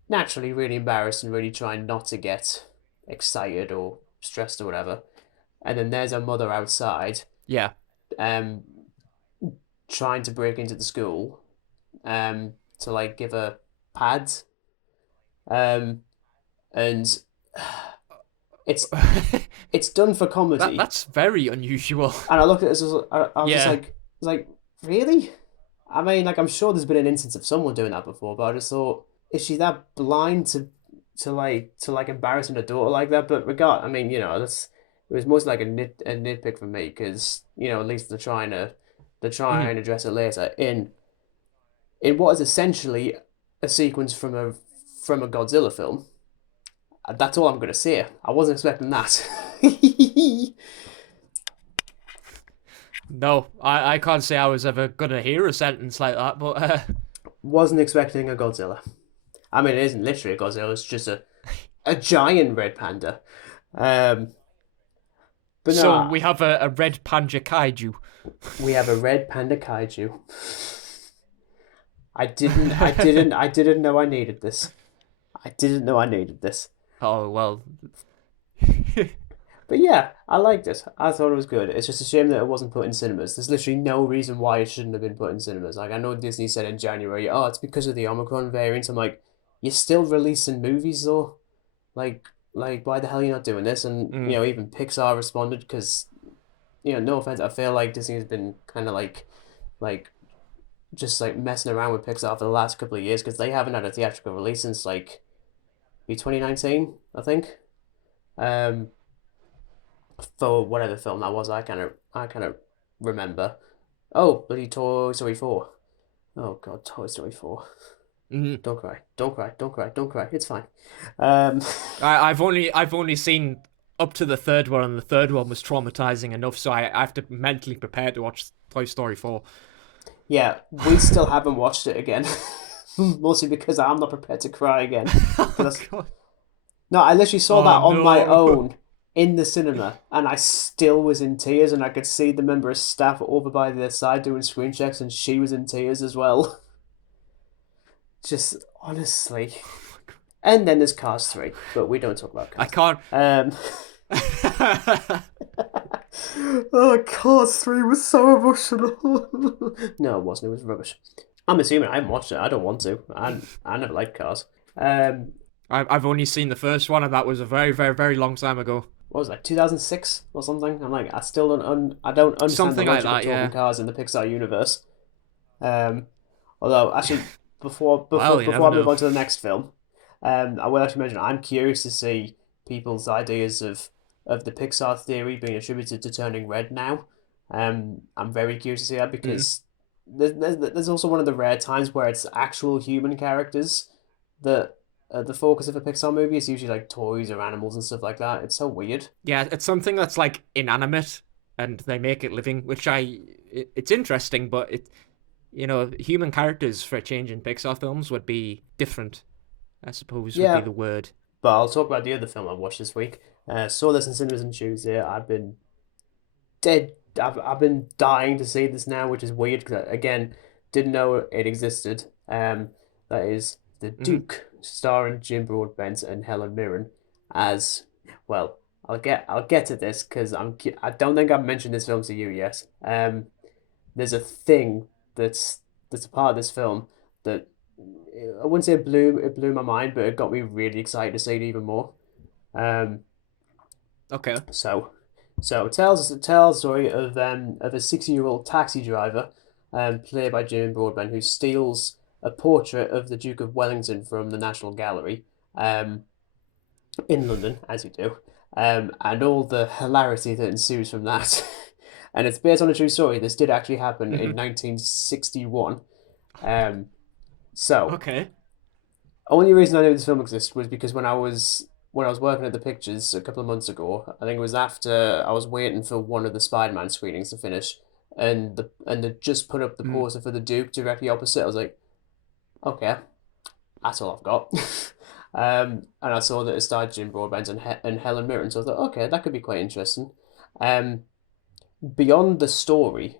naturally really embarrassed and really trying not to get excited or stressed or whatever. And then there's her mother outside, Yeah. um, trying to break into the school, to like give her pads, um, and it's it's done for comedy. That's very unusual. And I looked at this, I was just Yeah. like, really? Like I'm sure there's been an instance of someone doing that before, but I just thought, is she that blind to embarrassing a daughter like that? But that's it was mostly like a nitpick for me because at least they're Mm. trying to address it later in what is essentially a sequence from a Godzilla film. That's all I'm gonna say. I wasn't expecting that. No, I can't say I was ever gonna hear a sentence like that, but Wasn't expecting a Godzilla. It isn't literally a Godzilla. It's just a giant red panda. Um, but so no, we have a red panja kaiju. we have a red panda kaiju. I didn't know I needed this. I didn't know I needed this. Oh well. But yeah, I liked it. I thought it was good. It's just a shame that it wasn't put in cinemas. There's literally no reason why it shouldn't have been put in cinemas. Like, I know Disney said in January, oh, it's because of the Omicron variant. I'm like, you're still releasing movies though? Like, why the hell are you not doing this? And, Mm. even Pixar responded because, no offense, I feel like Disney has been kind of like, just like messing around with Pixar for the last couple of years because they haven't had a theatrical release since like, 2019, I think. Um, for whatever film that was. I kind of remember. Oh, bloody Toy Story 4. Oh God, Toy Story 4. Mm. Don't cry. Don't cry. Don't cry. Don't cry. It's fine. Um, I've only seen up to the third one, and the third one was traumatizing enough, so I have to mentally prepare to watch Toy Story 4. yeah, we still haven't watched it again. Mostly because I'm not prepared to cry again. Oh Because god. no, I literally saw Oh that on my no. own in the cinema, and I still was in tears, and I could see the member of staff over by the side doing screen checks, and she was in tears as well. Just honestly. And then there's Cars 3, but we don't talk about I Cars. can't. Oh, Cars 3 was so emotional. No, it wasn't. It was rubbish. I'm assuming I haven't watched it. I don't want to. I never liked Cars. I've only seen the first one, and that was a very, very, very long time ago. What was that, 2006 or something? I'm like, I still I don't understand the Something like logic of that, talking yeah. cars in the Pixar universe. Um, Although actually, before Well, you before never I move know. on to the next film, I will actually mention I'm curious to see people's ideas of the Pixar theory being attributed to Turning Red now. I'm very curious to see that Mm. because there's also one of the rare times where it's actual human characters that the focus of a Pixar movie is usually like toys or animals and stuff like that. It's so weird. Yeah, it's something that's like inanimate, and they make it living, which it's interesting, but human characters for a change in Pixar films would be different, I suppose would be Yeah, the word. but I'll talk about the other film I watched this week. Saw this in cinemas on Tuesday. I've been dead. I've been dying to see this now, which is weird because again, didn't know it existed. That is The Hmm. Duke, starring Jim Broadbent and Helen Mirren as well. I'll get to this because I don't think I've mentioned this film to you yet. There's a thing that's a part of this film that I wouldn't say it blew my mind, but it got me really excited to see it even more. Um, Okay. so it tells a story of a 60-year-old taxi driver, played by Jim Broadbent, who steals a portrait of the Duke of Wellington from the National Gallery, um, in London, as you do, and all the hilarity that ensues from that. And it's based on a true story. This did actually happen Hmm. in 1961. Um, so Okay. only reason I knew this film exists was because when I was working at the pictures a couple of months ago, I think it was after I was waiting for one of the Spider-Man screenings to finish, and they just put up the Mm. poster for the Duke directly opposite. I was like, okay, that's all I've got. And I saw that it starred Jim Broadbent and Helen Mirren, so I thought, okay, that could be quite interesting. Um, Beyond the story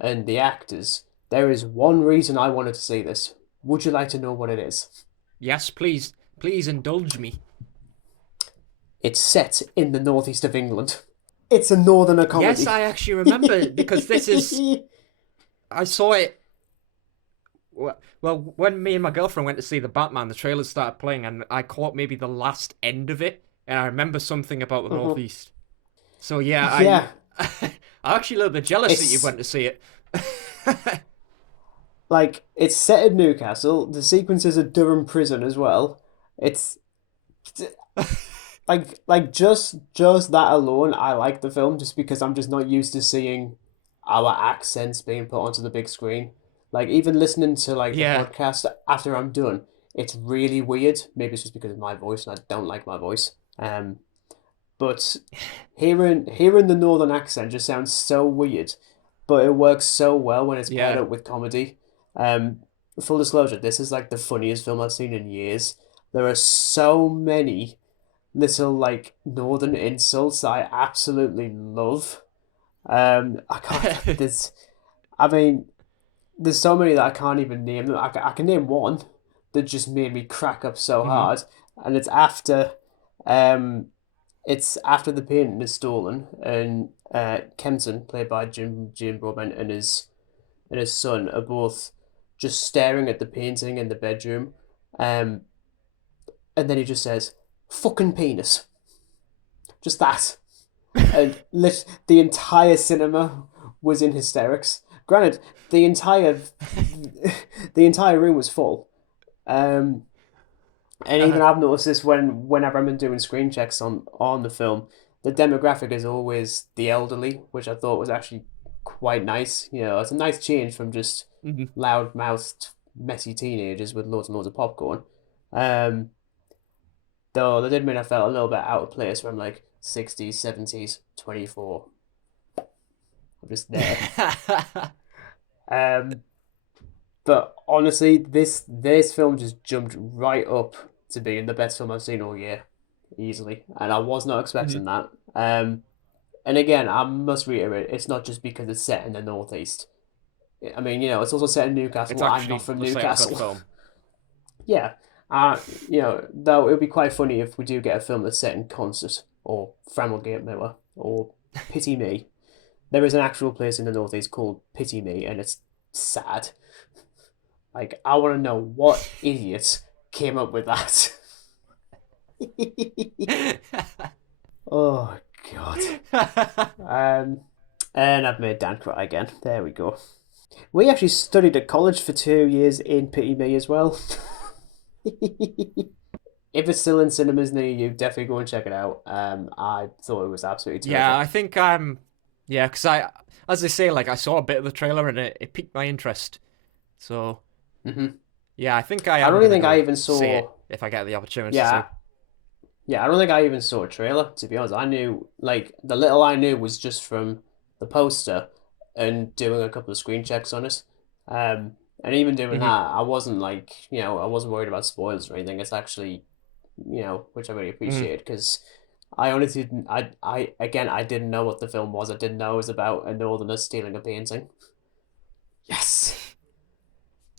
and the actors, there is one reason I wanted to see this. Would you like to know what it is? Yes, please, please indulge me. It's set in the northeast of England. It's a northerner Yes, comedy. I actually remember because this is. I saw it. Well, when me and my girlfriend went to see the Batman, the trailers started playing, and I caught maybe the last end of it, and I remember something about the Mhm. Northeast. So yeah, Yeah, I'm actually a little bit jealous that you it's went to see it. it's set in Newcastle. The sequences are Durham prison as well. It's just that alone. I like the film just because I'm just not used to seeing our accents being put onto the big screen. Like even listening to like the Yeah. podcast after I'm done, it's really weird. Maybe it's just because of my voice and I don't like my voice. But hearing the northern accent just sounds so weird, but it works so well when it's paired Yeah. up with comedy. Um, Full disclosure, this is like the funniest film I've seen in years. There are so many little like northern insults I absolutely love. I can't. I mean, there's so many that I can't even name them. I can name one that just made me crack up so Hmm. hard, and it's after It's after the painting is stolen, and Kempton, played by Jim Broadbent, and his son are both just staring at the painting in the bedroom. Um, and then he just says, "Fucking penis." Just that. And the entire cinema was in hysterics. Granted, the entire the entire room was full. Um, and even I've noticed this whenever I'm doing screen checks on the film, the demographic is always the elderly, which I thought was actually quite nice. You know, it's a nice change from just Mhm. loud-mouthed, messy teenagers with loads and loads of popcorn. Um, though that did mean I felt a little bit out of place from like 60s, 70s, 24. I'm just there. Um, but honestly, this film just jumped right up to being the best film I've seen all year, easily, and I was not expecting Mhm. that. And again, I must reiterate, it's not just because it's set in the Northeast. I mean, you know, it's also set in Newcastle. It's I'm not actually from looks like a good Newcastle. film. Yeah. You know, though it would be quite funny if we do get a film that's set in Concert or Framlegate Moor or Pity Me. There is an actual place in the Northeast called Pity Me, and it's sad. Like, I want to know what idiot came up with that. Oh, God. Um, and I've made Dan cry again. There we go. We actually studied at college for 2 years in Pity Me as well. If it's still in cinemas near you, definitely go and check it out. I thought it was absolutely Yeah, terrific. I think yeah, because as I say, like I saw a bit of the trailer and it piqued my interest. So Hmm. yeah, I think I I am don't even gonna think I go even see it saw. if I get the opportunity Yeah, to. yeah, I don't think I even saw a trailer, to be honest. I knew, like, the little I knew was just from the poster and doing a couple of screen checks on it. And even doing that, Mhm. I wasn't like, you know, I wasn't worried about spoilers or anything. It's actually, you know, which I really Mhm. appreciate because I honestly didn't, again, I didn't know what the film was. I didn't know it was about a northerner stealing a painting. Yes.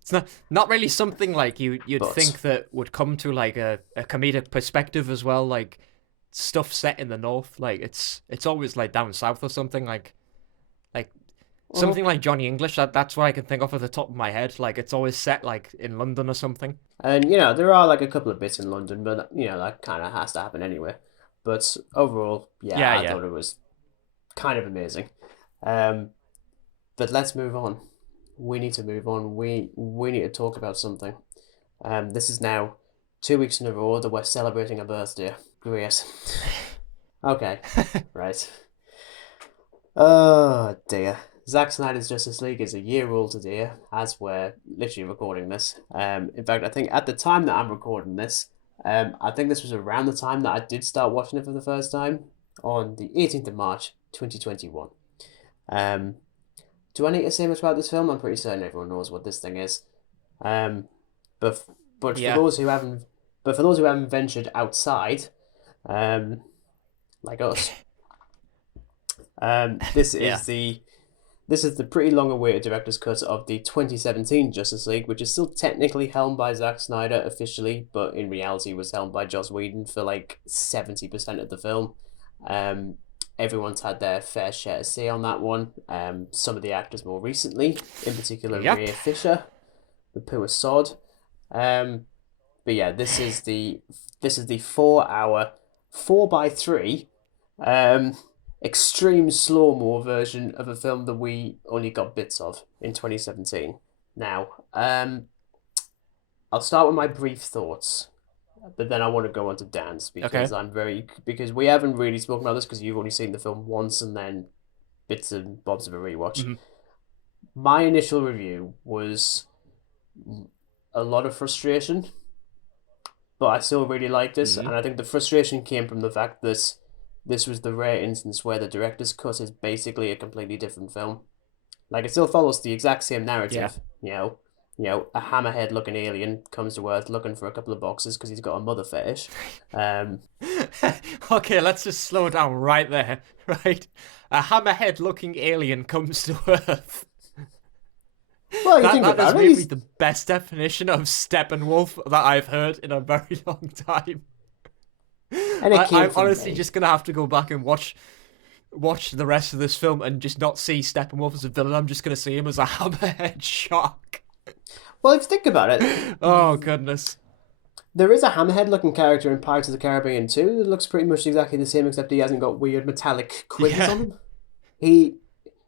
It's not really something like you'd But, think that would come to like a comedic perspective as well. Like stuff set in the north, like it's always like down south or something. Like uh something like Johnny English. That's what I can think of at the top of my head. Like it's always set like in London or something. and, you know, there are like a couple of bits in London, but, you know, that kind of has to happen anyway. But overall, yeah, Yeah, I yeah. thought it was kind of amazing. Um, but let's move on. We need to move on. We need to talk about something. This is now 2 weeks in a row that we're celebrating a birthday. Great. Okay, right. Oh dear. Zack Snyder's Justice League is a year old today, as we're literally recording this. In fact, I think at the time that I'm recording this, I think this was around the time that I did start watching it for the first time on the 18th of March, 2021. Um, do I need to say much about this film? I'm pretty certain everyone knows what this thing is. Um, but but for Yeah. those who haven't, but for those who haven't ventured outside, um, like us, this Yeah. is the pretty long-awaited director's cut of the 2017 Justice League, which is still technically helmed by Zack Snyder officially, but in reality was helmed by Joss Whedon for like 70% of the film. Um, Everyone's had their fair share to say on that one. Some of the actors more recently, in particular Yep. Ray Fisher, the poor sod. Um, but yeah, this is the 4 hour, 4 by 3, um, extreme slow mo version of a film that we only got bits of in 2017. Now, I'll start with my brief thoughts, but then I want to go on to Dan's Okay. because we haven't really spoken about this because you've only seen the film once and then bits and bobs of a rewatch. Hmm. My initial review was a lot of frustration, but I still really liked it, Hmm. and I think the frustration came from the fact that this was the rare instance where the director's cut is basically a completely different film. Like it still follows the exact same Yeah. narrative, a hammerhead looking alien comes to Earth looking for a couple of boxes because he's got a mother fetish. Um, Okay, let's just slow down right there. Right, a hammerhead-looking alien comes to Earth. well, you That think that is about it, maybe the best definition of Steppenwolf that I've heard in a very long time. And it came I'm from honestly me. just gonna have to go back and watch the rest of this film and just not see Steppenwolf as a villain. I'm just gonna see him as a hammerhead shark. Well, if you think about it, Oh goodness. there is a hammerhead-looking character in Pirates of the Caribbean too that looks pretty much exactly the same, except he hasn't got weird metallic quills Yeah. on him. He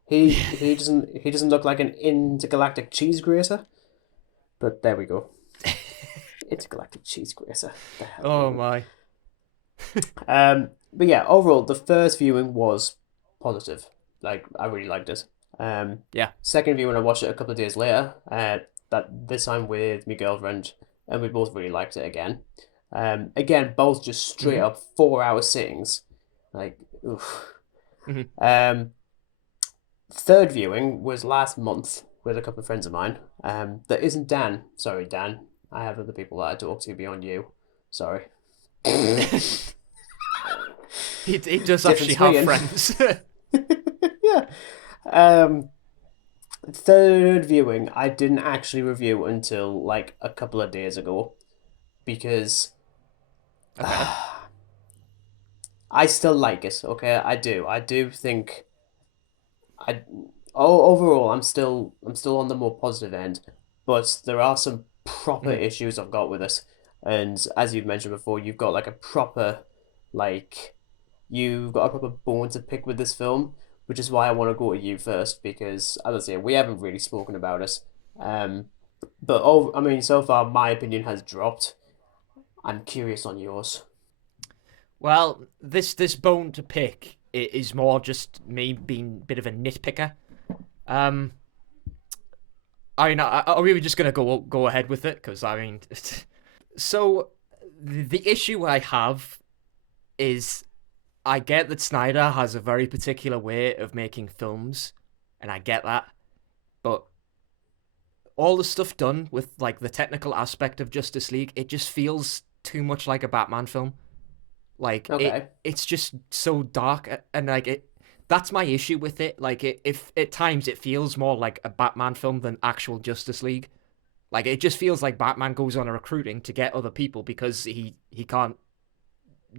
he doesn't look like an intergalactic cheese grater. But there we go. Intergalactic cheese grater. The hell are Oh you? my. But yeah, overall, the first viewing was positive. Like, I really liked it. Yeah. Second viewing, I watched it a couple of days later. That this time with my girlfriend, and we both really liked it again. Again, both just straight Mhm. up 4 hour sittings. Like, oof. Mhm. Third viewing was last month with a couple of friends of mine. That isn't Dan. Sorry, Dan. I have other people that I talk to beyond you. Sorry. He does Different actually have swinging. friends. Yeah. Um, third viewing, I didn't actually review until like a couple of days ago because Okay. I still like it. Okay, I do. I do think I. Oh, overall, I'm still on the more positive end, but there are some proper Mhm. issues I've got with it, and as you've mentioned before, you've got like a proper like you've got a proper bone to pick with this film, which is why I want to go to you first because, as I say, we haven't really spoken about it. Um, but I mean, so far my opinion has dropped. I'm curious on yours. Well, this bone to pick is more just me being a bit of a nitpicker. Um, I mean, are we just gonna go ahead with it? Because I mean, so the issue I have is I get that Snyder has a very particular way of making films, and I get that, but all the stuff done with like the technical aspect of Justice League, it just feels too much like a Batman film. Like Okay. it's just so dark and like it. That's my issue with it. Like if at times it feels more like a Batman film than actual Justice League. Like it just feels like Batman goes on a recruiting to get other people because he can't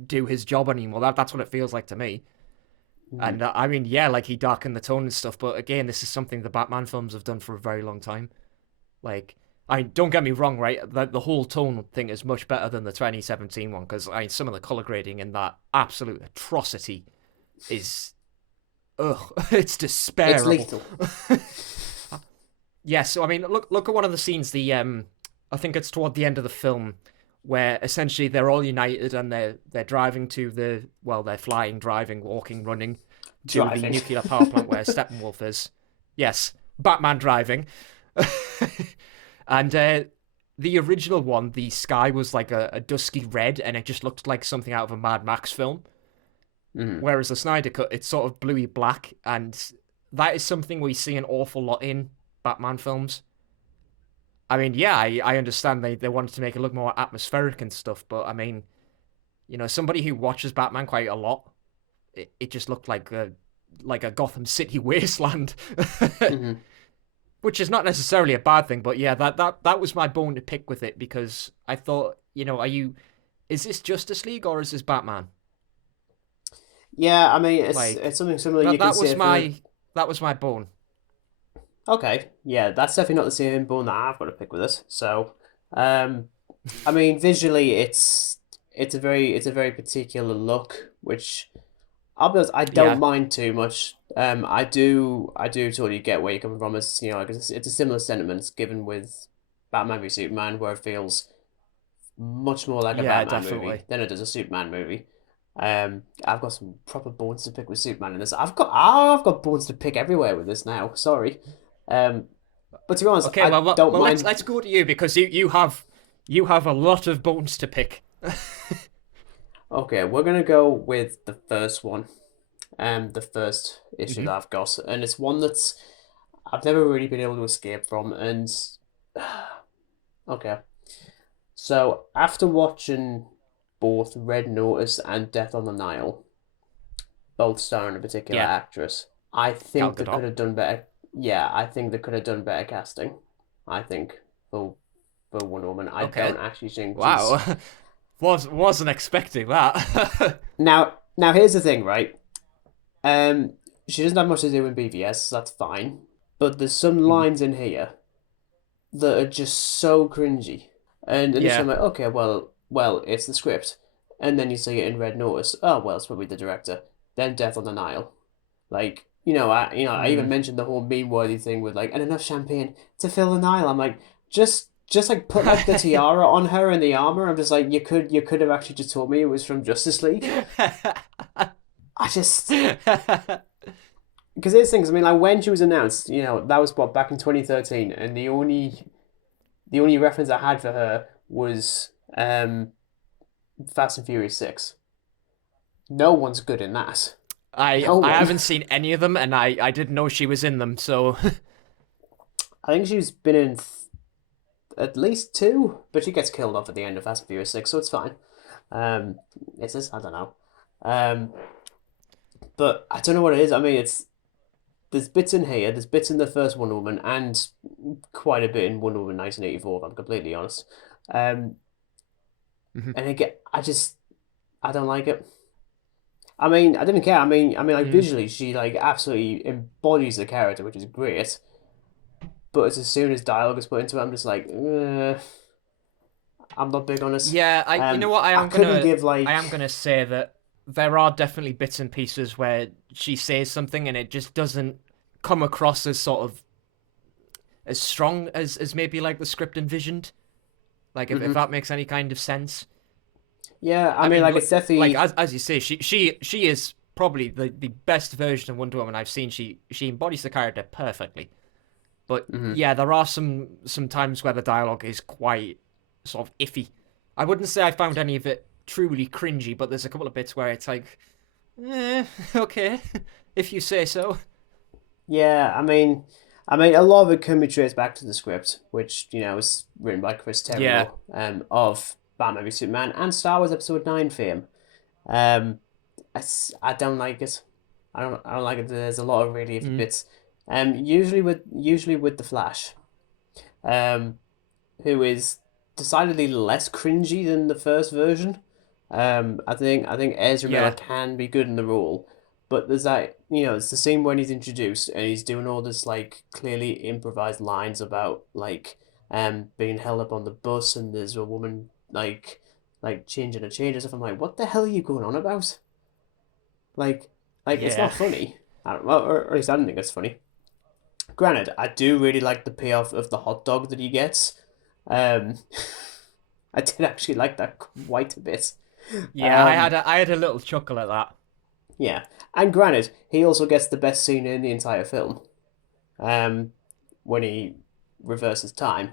do his job anymore. That's what it feels like to me. Mhm. And I mean, yeah, like he darkened the tone and stuff, but again, this is something the Batman films have done for a very long time. Like, I mean, don't get me wrong, right? The whole tone thing is much better than the 2017 one because I mean, some of the color grading in that absolute atrocity is, ugh, it's It's despairable. lethal. Yeah, so I mean, look at one of the scenes. I think it's toward the end of the film where essentially they're all united and they're driving to they're flying, driving, walking, running to the Driving. nuclear power plant where Steppenwolf is. Yes, Batman driving. And the original one, the sky was like a dusky red, and it just looked like something out of a Mad Max film. Mhm. Whereas the Snyder cut, it's sort of bluey black, and that is something we see an awful lot in Batman films. I mean, yeah, I understand they wanted to make it look more atmospheric and stuff, but I mean, somebody who watches Batman quite a lot, it just looked like a Gotham City wasteland. Mhm. Which is not necessarily a bad thing, but yeah, that was my bone to pick with it because I thought, is this Justice League or is this Batman? Yeah, I mean, it's Like it's something similar you that can that was say for. my bone. Okay, yeah, that's definitely not the same bone that I've got to pick with it. So, um, I mean, visually, it's a very particular look, which I'll be honest, I don't Yeah, mind too much. I do totally get where you're coming from. Like it's a similar sentiment given with Batman v Superman, where it feels much more like a yeah, Batman movie definitely. than it does a Superman movie. I've got some proper bones to pick with Superman in this. I've got bones to pick everywhere with this now. Sorry, um, but to be honest, Okay, I don't let's mind. go to you because you have a lot of bones to pick. Okay, we're gonna go with the first one. The first issue Hmm. that I've got, and it's one that's I've never really been able to escape from. And okay, so after watching both Red Notice and Death on the Nile, both starring a particular Yeah, actress, I Gal think they could Gadot. have done better. Yeah, I think they could have done better casting. I think for Wonder Woman, I Okay, don't actually think wow. she's. Wasn't expecting that. Now here's the thing, right? She doesn't have much to do in BVS, so that's fine. But there's some Mhm. lines in here that are just so cringy. And initially Yeah. I'm like, okay, well, it's the script. And then you see it in Red Notice. Oh, well, it's probably the director. Then Death on the Nile. Like, I even Mm. mentioned the whole meme-worthy thing with like, and enough champagne to fill the Nile. I'm like, just like put like the tiara on her and the armor. I'm just like, you could have actually just told me it was from Justice League. I just because there's things. I mean, like when she was announced, that was what back in 2013, and the only reference I had for her was Fast and Furious 6. No one's good in that. I No I one. haven't seen any of them, and I didn't know she was in them. So I think she's been in at least two, but she gets killed off at the end of Fast and Furious 6, so it's fine. Um, it's just I don't know. Um, but I don't know what it is. I mean, there's bits in here. There's bits in the first Wonder Woman, and quite a bit in Wonder Woman 1984. If I'm completely honest. Um, Mhm. and again, I don't like it. I mean, I didn't care. I mean, like Mm. visually, she like absolutely embodies the character, which is great. But as soon as dialogue is put into it, I'm just like, I'm not big on it. Yeah, you know what, I couldn't give I like, am gonna say that there are definitely bits and pieces where she says something and it just doesn't come across as sort of as strong as maybe like the script envisioned. Like if hmm that makes any kind of sense. yeah. I I mean, mean, like it's like definitely, as you say, she is probably the best version of Wonder Woman I've seen. She embodies the character perfectly. But hmm yeah, there are some times where the dialogue is quite sort of iffy. I wouldn't say I found any of it truly cringy, but there's a couple of bits where it's like, okay, if you say so. yeah. I mean, a lot of it can be traced back to the script, which is written by Chris Yeah, Terrio, of Batman v Superman and Star Wars Episode 9 fame. Um, I don't like it. I don't like it. There's a lot of really iffy mm, bits. Usually with the Flash, um, who is decidedly less cringy than the first version. I think Ezra Miller yeah, can be good in the role, but there's that it's the scene when he's introduced and he's doing all this like clearly improvised lines about like being held up on the bus and there's a woman like changing a change and stuff. I'm like, what the hell are you going on about? Like it's yeah, not funny. Well, or at least I don't think it's funny. Granted, I do really like the payoff of the hot dog that he gets. Um, I did actually like that quite a bit. yeah. Um, I had a little chuckle at that. yeah, and granted, he also gets the best scene in the entire film. Um, when he reverses time.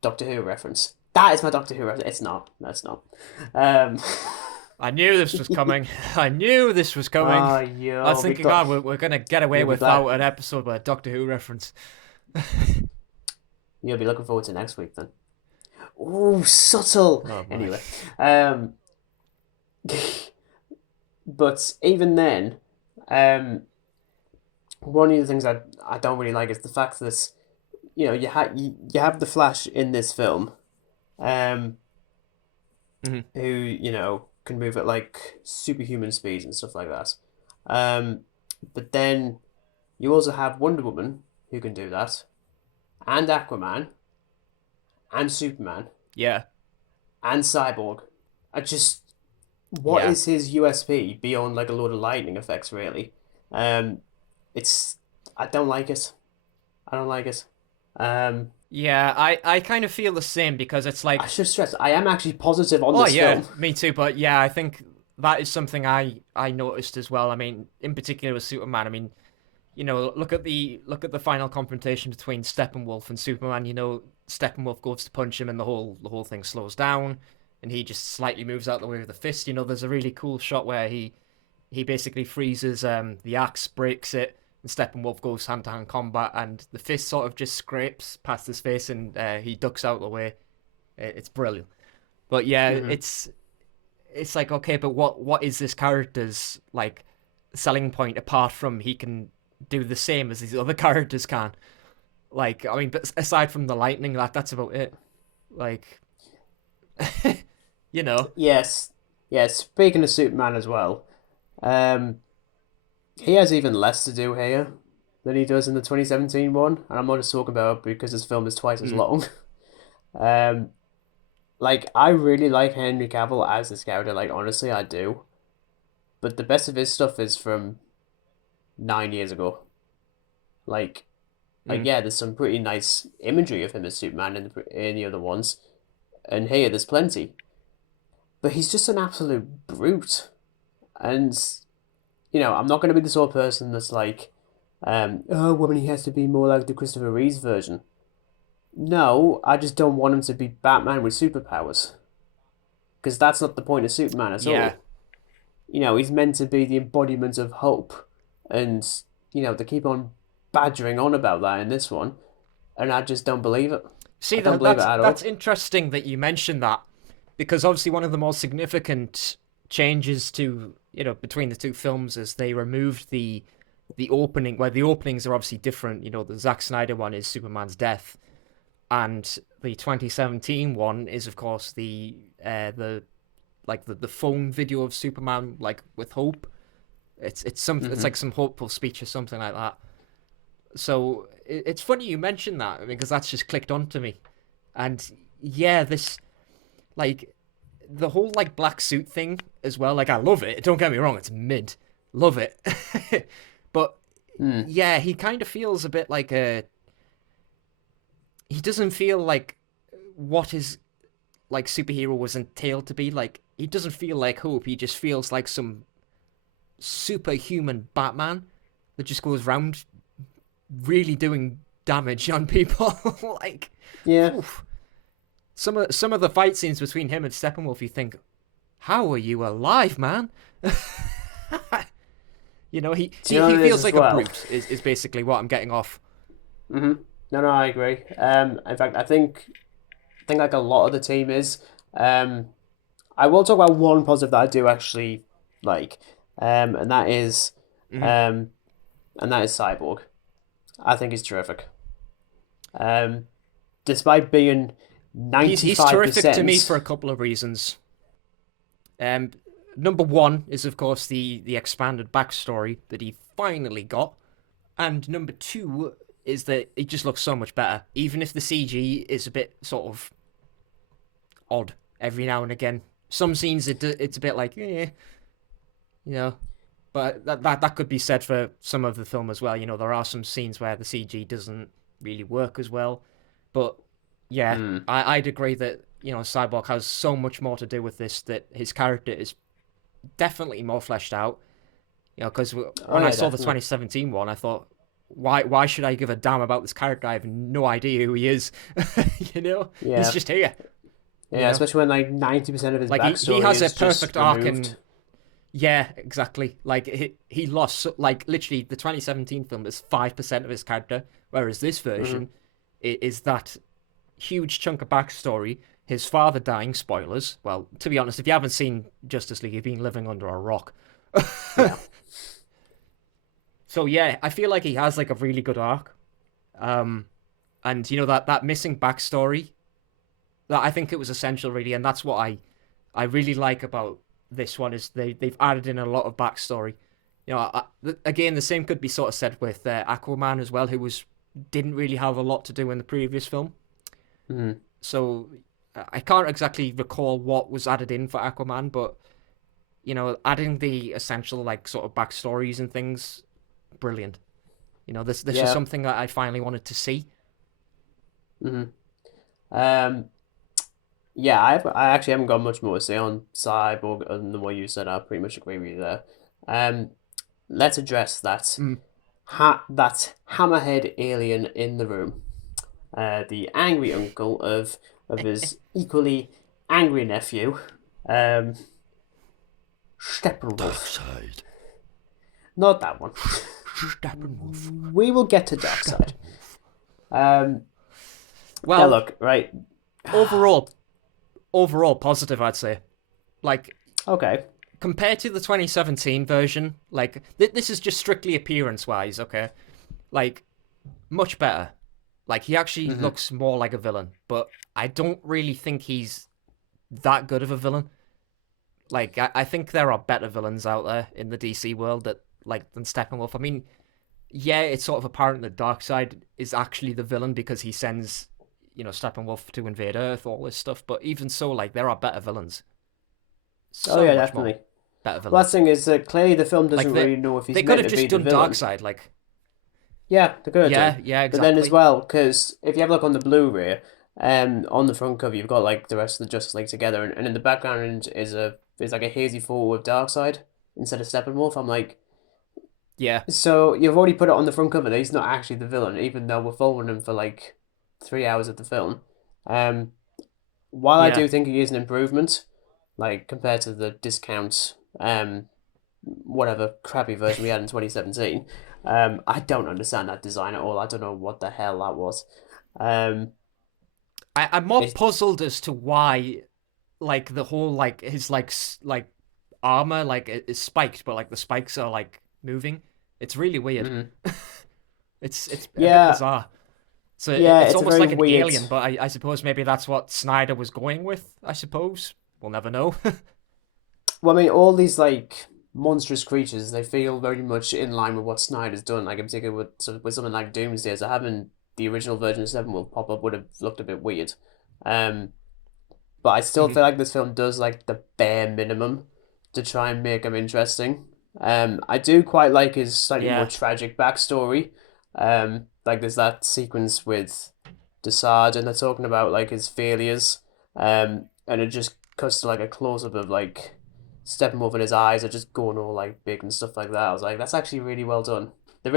Doctor Who reference. That is my Doctor Who reference. It's not. That's not. Um, I knew this was coming. I knew this was coming. I was you'll be thinking, oh, glad. we're gonna get away You'll be glad. without an episode with a Doctor Who reference. You'll be looking forward to next week then. Ooh, subtle. Oh my. Anyway, um, but even then, um, one of the things I don't really like is the fact that you have the Flash in this film, um, Mhm. who can move at like superhuman speeds and stuff like that. Um, but then you also have Wonder Woman who can do that, and Aquaman, and Superman, Yeah, and Cyborg. I just what yeah. is his USP beyond like a load of lightning effects really? Um, it's I don't like it. I don't like it. Um, Yeah, I kind of feel the same because it's I like, should stress I am actually positive on oh this yeah, film. me too. But yeah, I think that is something I noticed as well. I mean, in particular with Superman. I mean, look at the final confrontation between Steppenwolf and Superman. Steppenwolf goes to punch him, and the whole thing slows down, and he just slightly moves out the way with the fist. There's a really cool shot where he basically freezes the axe, breaks it, and Steppenwolf goes hand to hand combat, and the fist sort of just scrapes past his face, and he ducks out the way. It's brilliant. But yeah, hmm it's like, okay, but what is this character's like selling point apart from he can do the same as these other characters can? Like, I mean, but aside from the lightning, that's about it. Like, You know. Yes, yes. Speaking of Superman as well, um, he has even less to do here than he does in the 2017 one, and I'm not just talking about it because this film is twice as Mm. long. Um, like I really like Henry Cavill as this character. Like honestly, I do. But the best of his stuff is from 9 years ago. Like, Mm. yeah, there's some pretty nice imagery of him as Superman in the other ones, and here there's plenty. But he's just an absolute brute, and I'm not going to be the sort of person that's like, oh, woman, he has to be more like the Christopher Reeves version. No, I just don't want him to be Batman with superpowers, because that's not the point of Superman at Yeah. all. He's meant to be the embodiment of hope, and they keep on badgering on about that in this one, and I just don't believe it. See, I don't believe it at that's all. interesting that you mentioned that, because obviously one of the most significant changes to between the two films is they removed the opening, where the openings are obviously different. The Zack Snyder one is Superman's death, and the 2017 one is of course the phone video of Superman like with hope. It's like some hopeful speech or something like that. So it's funny you mentioned that because that's just clicked onto me, and yeah, this like the whole like black suit thing as well. Like I love it. Don't get me wrong, it's mid, love it, but Mm. yeah, he kind of feels a bit like a. He doesn't feel like what his like superhero was entailed to be. Like he doesn't feel like Hope. He just feels like some superhuman Batman that just goes around really doing damage on people. Like, Yeah. oof. Some of the fight scenes between him and Steppenwolf, you think, how are you alive, man? Do he you know what it is feels as like a well? brute. Is basically what I'm getting off. No, I agree. In fact, I think like a lot of the team is. Um, I will talk about one positive that I do actually like, um, and that is, Mhm. um, and that is Cyborg. I think he's terrific. Um, Despite being ninety He's five terrific to me for percent. a couple of reasons. Um, Number one is of course the expanded backstory that he finally got, and number two is that he just looks so much better. Even if the CG is a bit sort of odd every now and again, some scenes it's a bit like you know. But that could be said for some of the film as well. There are some scenes where the CG doesn't really work as well. But yeah, Hmm. I'd agree that Cyborg has so much more to do with this, that his character is definitely more fleshed out. Because Oh when I yeah, saw the definitely. 2017 one, I thought, why should I give a damn about this character? I have no idea who he is. He's Yeah, just here. You yeah. know, Especially when like 90% of his like he backstory has a is perfect just arc, removed. and yeah, exactly. Like he lost like literally the 2017 film is 5% of his character, whereas this Hmm. version is that huge chunk of backstory. His father dying, spoilers. Well, to be honest, if you haven't seen Justice League, you've been living under a rock. Yeah. So yeah, I feel like he has like a really good arc. Um, and that missing backstory, that I think it was essential really, and that's what I really like about this one is they've added in a lot of backstory. Again, the same could be sort of said with Aquaman as well, who didn't really have a lot to do in the previous film. Hmm. So I can't exactly recall what was added in for Aquaman, but adding the essential like sort of backstories and things, brilliant. This is Yeah. something that I finally wanted to see. Hmm. Um. Yeah, I actually haven't got much more to say on Cyborg other than what you said. I pretty much agree with you there. Um, let's address Mm. that hammerhead alien in the room. The angry uncle of his equally angry nephew, um, Dark Steppenwolf. side. Not that one. Steppenwolf. We will get to Darkseid. Steppenwolf. Um, now Well, look, right. overall positive, I'd say. Like Okay. compared to the 2017 version, like this is just strictly appearance wise, okay? Like much better. Like he actually Hmm. looks more like a villain, but I don't really think he's that good of a villain. Like, I think there are better villains out there in the DC world than Steppenwolf. I mean, yeah, it's sort of apparent that Darkseid is actually the villain because he sends, Steppenwolf to invade Earth, all this stuff. But even so, like, there are better villains. So yeah, much definitely. more better villains. Last thing is that clearly the film doesn't Like, really know if he's they could meant have to be just the done villain. Darkseid, like. Yeah, they could have Yeah, done. yeah, But then as exactly. well, because if you have a look on the Blu-ray, on the front cover you've got like the rest of the Justice League together, and in the background is like a hazy photo of Darkseid instead of Steppenwolf. I'm like, Yeah, so you've already put it on the front cover that he's not actually the villain, even though we're following him for like 3 hours of the film. Um, while I yeah. do think he is an improvement, like compared to the discount, whatever crappy version we had in 2017, I don't understand that design at all. I don't know what the hell that was. Um, I'm more it's, puzzled as to why, like, the whole, like, his, like, armor, like, is spiked, but, like, the spikes are, like, moving. It's really weird. mhm. It's a bit Yeah, bizarre. So yeah, it's it's a almost very like an weird. alien, but I suppose maybe that's what Snyder was going with, I suppose. We'll never know. Well, I mean, all these like monstrous creatures, they feel very much in line with what Snyder's done. Like in particular with something like Doomsday, so having the original version of Steppenwolf pop up would have looked a bit weird. Um, but I still Mhm. feel like this film does like the bare minimum to try and make him interesting. I do quite like his slightly more Yeah. tragic backstory. Like there's that sequence with Desard and they're talking about like his failures. And it just cuts to like a close up of like Steppenwolf and his eyes are just going all like big and stuff like that. I was like, that's actually really well done. There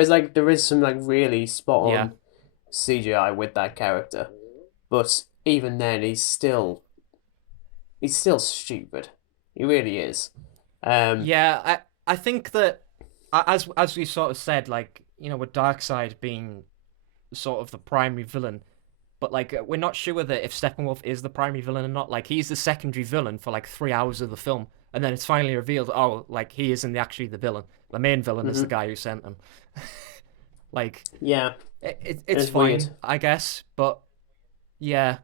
is some like really spot Yeah. on CGI with that character, but even then he's still stupid. He really is. Um, Yeah, I think that as we sort of said, like, with Darkseid being sort of the primary villain, but like we're not sure that if Steppenwolf is the primary villain or not. Like he's the secondary villain for like 3 hours of the film, and then it's finally revealed, oh, like he isn't actually the villain. The main villain is the mhm. guy who sent him. Like Yeah, it's it's weird. fine, I guess, but yeah,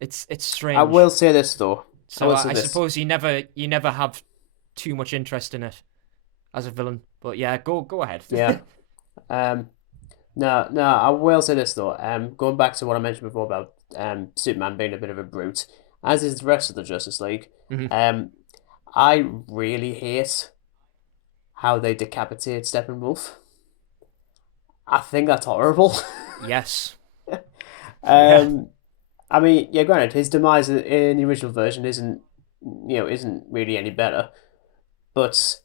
it's I will strange. say this though. I So will I, say I this. suppose you never have too much interest in it as a villain. But yeah, go ahead. Yeah. Um, no, no, I will say this though. Going back to what I mentioned before about Superman being a bit of a brute, as is the rest of the Justice League. Mhm. Um, I really hate how they decapitate Steppenwolf. I think that's horrible. Yes. Yeah. um, I mean, yeah, granted, his demise in the original version isn't really any better, but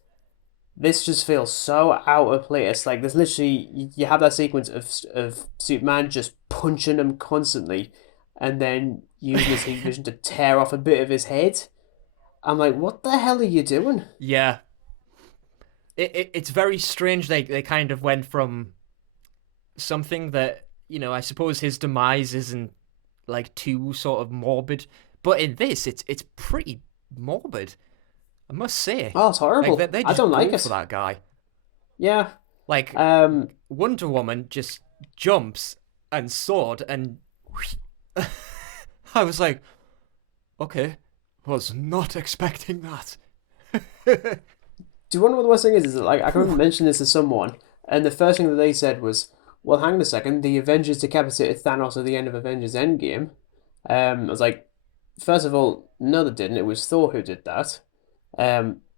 this just feels so out of place. Like there's literally you have that sequence of Superman just punching him constantly, and then using his heat vision to tear off a bit of his head. I'm like, what the hell are you doing? Yeah. It's very strange. They kind of went from something that, I suppose his demise isn't like too sort of morbid, but in this it's pretty morbid, I must say. Oh, it's Like horrible. they I just don't like go for it. that guy. Yeah. Like Um. Wonder Woman just jumps and sword and I was like, okay, was not expecting that. Do you wonder what the worst thing is? Is that, like I Whew. couldn't mention this to someone, and the first thing that they said was, "Well, hang on a second. The Avengers decapitated Thanos at the end of Avengers Endgame." I was like, first of all, no, they didn't. It was Thor who did that.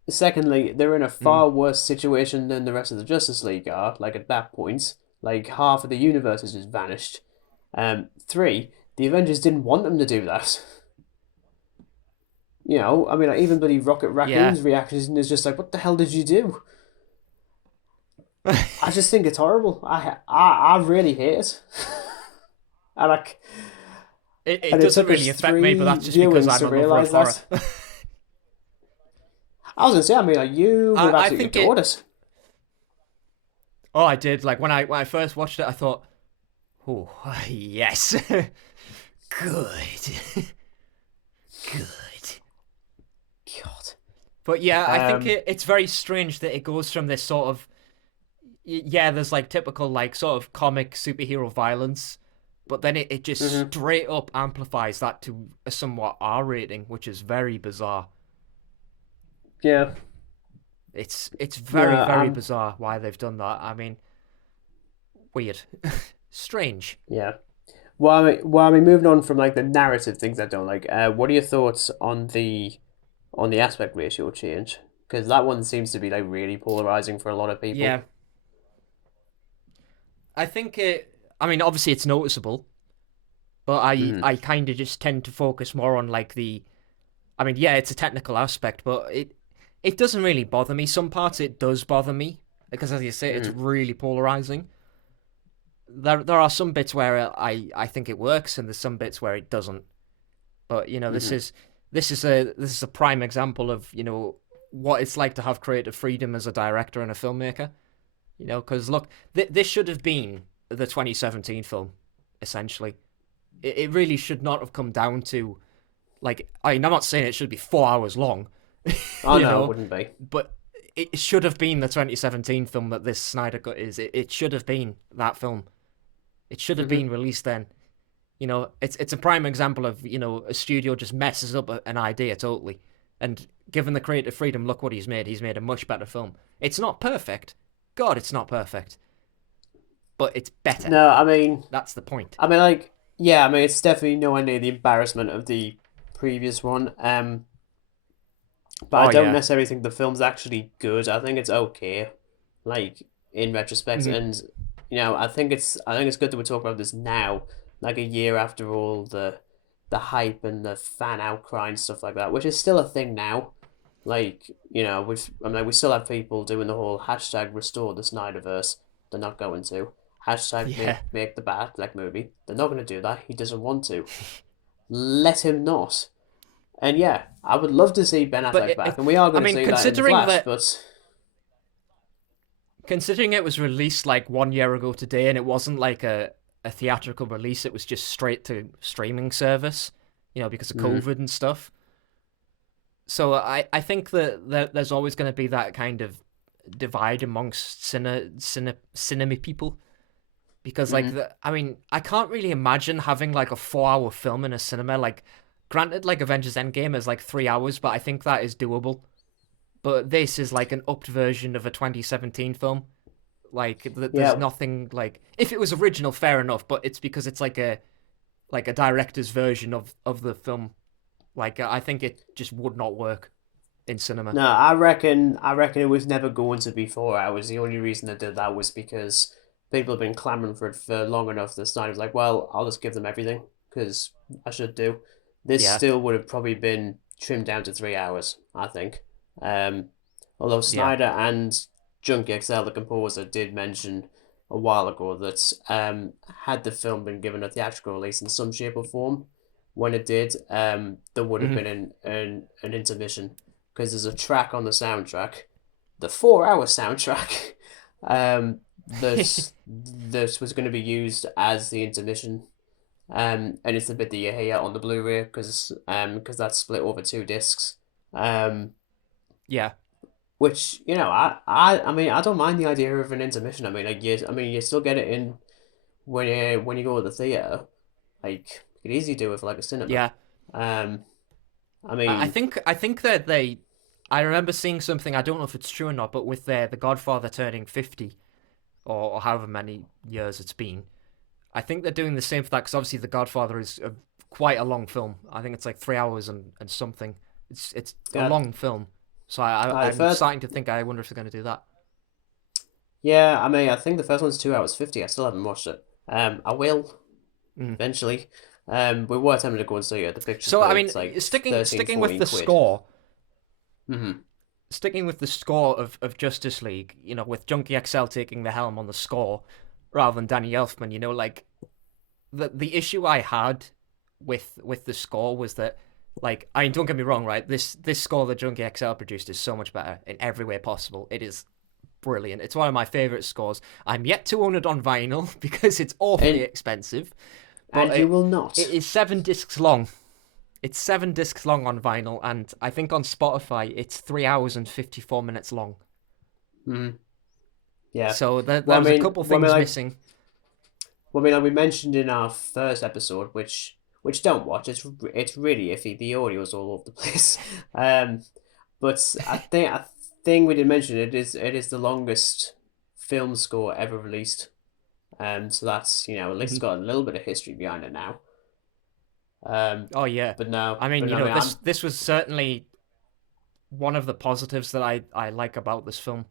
Secondly, they're in a Mm. far worse situation than the rest of the Justice League are. Like at that point, like half of the universe has just vanished. Three, the Avengers didn't want them to do that. I mean, like, even bloody Rocket Yeah. Raccoon's reaction is just like, "What the hell did you do?" I just think it's horrible. I really hate it. and like, It and it doesn't took really us affect me, but three that's just because viewings I'm to a lover of realize horror. that. I was gonna say, I mean, like, you would have I absolutely think it. adored it. Oh, I did. Like when I first watched it, I thought, oh yes, good, good. God. But yeah, I think Um, it's very strange that it goes from this sort of yeah, there's like typical like sort of comic superhero violence, but then it just Mm-hmm. straight up amplifies that to a somewhat R rating, which is very bizarre. Yeah. It's No, very, very bizarre why they've done that. I mean, weird. Strange. yeah. Well, I mean, moving on from like the narrative things I don't like. What are your thoughts on the aspect ratio change? Because that one seems to be like really polarizing for a lot of people. Yeah, I think it. I mean, obviously it's noticeable, but Mm-hmm. I kind of just tend to focus more on like the. I mean, yeah, it's a technical aspect, but it doesn't really bother me. Some parts it does bother me because, as you say, it's Mm-hmm. really polarizing. There are some bits where I think it works, and there's some bits where it doesn't. But you know, Mm-hmm. this is a prime example of what it's like to have creative freedom as a director and a filmmaker. You know, because look, this should have been the 2017 film, essentially. It really should not have come down to like. I mean, I'm not saying it should be 4 hours long, Oh you no, it know, wouldn't be. but it should have been the 2017 film that this Snyder Cut is. It should have been that film. It should have Mm-hmm. been released then. You know, it's a prime example of a studio just messes up an idea totally, and given the creative freedom, look what he's made. He's made a much better film. It's not perfect. God, it's not perfect, but it's better. No, I mean, That's the point. like, yeah, I mean, it's definitely nowhere near the embarrassment of the previous one. But I Oh don't yeah. necessarily think the film's actually good. I think it's okay, like in retrospect, Mm-hmm. and I think it's good that we're talking about this now, like a year after all the hype and the fan outcry and stuff like that, which is still a thing now. Like, we still have people doing the whole hashtag restore the Snyderverse. They're not going to. Hashtag Yeah. make the Batfleck movie. They're not going to do that. He doesn't want to. Let him not. And yeah, I would love to see Ben But Affleck back, and we are I going to mean, see that in the Flash. But considering it was released like 1 year ago today, and it wasn't like a theatrical release, it was just straight to streaming service, because of mm, COVID and stuff. So I think that there's always going to be that kind of divide amongst cinema people because like mm, I mean I can't really imagine having like a 4 hour film in a cinema. Like, granted, like Avengers Endgame is like 3 hours, but I think that is doable. But this is like an upped version of a 2017 film. Like there's yeah, nothing like, if it was original, fair enough, but it's because it's like a director's version of the film. Like, I think it just would not work in cinema. no, I reckon it was never going to be 4 hours. The only reason they did that was because people have been clamoring for it for long enough. The Snyder was like, well, I'll just give them everything because I should do. This Yeah, still would have probably been trimmed down to 3 hours, I think. Um, Although yeah. Snyder and Junkie XL, the composer, did mention a while ago that had the film been given a theatrical release in some shape or form, when it did, there would have Hmm. been an intermission because there's a track on the soundtrack, the 4 hour soundtrack, that was going to be used as the intermission. And it's the bit that you hear on the Blu-ray because that's split over two discs. Um, Yeah. which I mean, I don't mind the idea of an intermission. I mean, you still get it in when you go to the theater. Like, you could easily do it for like a cinema. Yeah. Um, I I mean, think that I remember seeing something. I don't know if it's true or not, but with the Godfather turning 50, or however many years it's been, I think they're doing the same for that because obviously the Godfather is quite a long film. I think it's like 3 hours and something. It's a yeah, long film, so the I'm first, starting to think, I wonder if they're going to do that. yeah, I mean, I think the first one's 2 hours 50. I still haven't watched it. I will Mm. eventually. We were tempted to go and see it at the pictures, So but I mean, it's like sticking 13, sticking with 14 the quid. score, Mm-hmm. of Justice League, with Junkie XL taking the helm on the score rather than Danny Elfman, like the issue I had with the score was that, like, I mean, don't get me wrong, right? This score that Junkie XL produced is so much better in every way possible. It is brilliant. It's one of my favorite scores. I'm yet to own it on vinyl because it's awfully And expensive, but and you will not. it is 7 discs long. It's 7 discs long on vinyl, and I think on Spotify it's 3 hours and 54 minutes long. Mm-hmm. Yeah. So there Well, I was a mean, couple things missing. Well, I mean, like we mentioned in our first episode, which don't watch. It's really iffy. The audio's all over the place. Um, but I think we did mention it is the longest film score ever released. So that's at least Mhm. it's got a little bit of history behind it now. Um, Oh yeah, but no, I mean, but no, I mean, this was certainly one of the positives that I like about this film.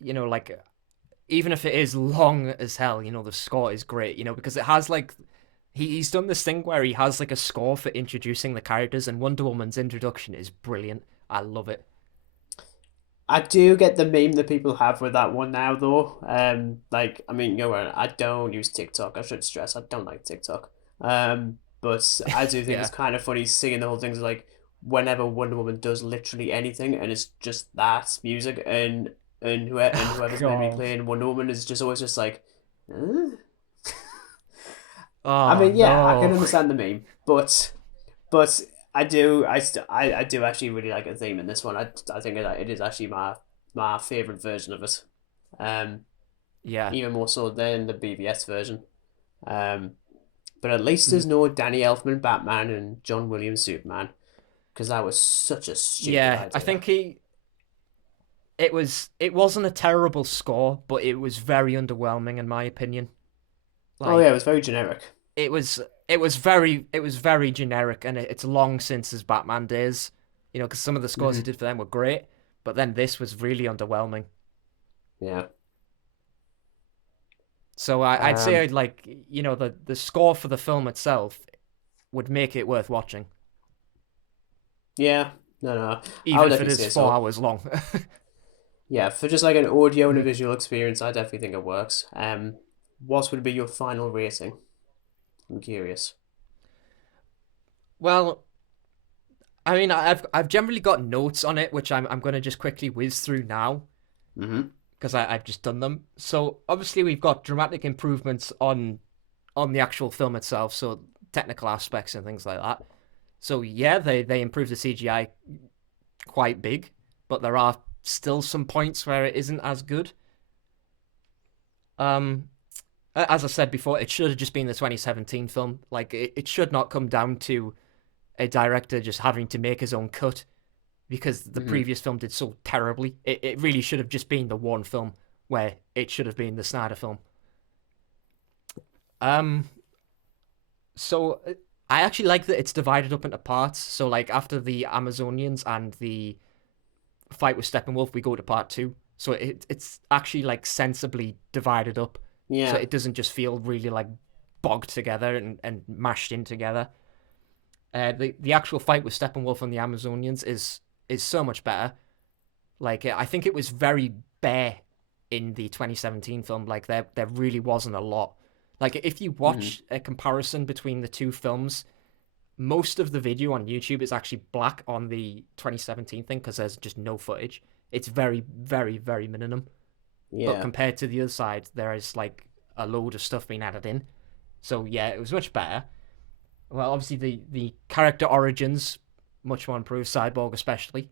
Like even if it is long as hell, the score is great. Because it has like he's done this thing where he has like a score for introducing the characters, and Wonder Woman's introduction is brilliant. I love it. I do get the meme that people have with that one now, though. Like, I mean, I don't use TikTok. I should stress I don't like TikTok. But I do think Yeah. it's kind of funny seeing the whole thing is like whenever Wonder Woman does literally anything, and it's just that music, and Oh whoever's meant to be god. playing Wonder Woman is just always just like, huh? I Oh mean, yeah, I can no. understand the meme, but I do actually really like a theme in this one. I think it is actually my favorite version of it. Um, Yeah. Even more so than the BVS version. Um, but at least Mm. there's no Danny Elfman Batman and John Williams Superman, because that was such a stupid Yeah, I idea. think it wasn't a terrible score, but it was very underwhelming in my opinion. Oh yeah, it Like was very generic. it was it was very generic, and it's long since his Batman days. Because some of the scores he Hmm. did for them were great, but then this was really underwhelming. Yeah. So I'd say Um. like the score for the film itself would make it worth watching, Yeah. No, no. I even would if it definitely is say four so. hours long. Yeah, for just like an audio and a Mhm. visual experience, I definitely think it works. What would be your final rating? I'm curious. Well, I mean, I've generally got notes on it, which I'm gonna just quickly whiz through now Mm-hmm. because I've just done them. So obviously we've got dramatic improvements on the actual film itself, so technical aspects and things like that. So yeah, they improved the CGI quite big, but there are still some points where it isn't as good. Um, as I said before, it should have just been the 2017 film. Like it should not come down to a director just having to make his own cut because the Mm-hmm. previous film did so terribly. It really should have just been the one film where it should have been the Snyder film. Um, so I actually like that it's divided up into parts. So like after the Amazonians and the fight with Steppenwolf, we go to part two. So it's actually like sensibly divided up. So Yeah. it doesn't just feel really like bogged together and mashed in together. The actual fight with Steppenwolf and the Amazonians is so much better. Like I think it was very bare in the 2017 film. Like there really wasn't a lot. Like if you Mm-hmm. watch a comparison between the two films, most of the video on YouTube is actually black on the 2017 thing because there's just no footage. It's very very very minimum. But Yeah. compared to the other side, there is like a load of stuff being added in. So yeah, it was much better. Well, obviously the character origins much more improved. Cyborg especially.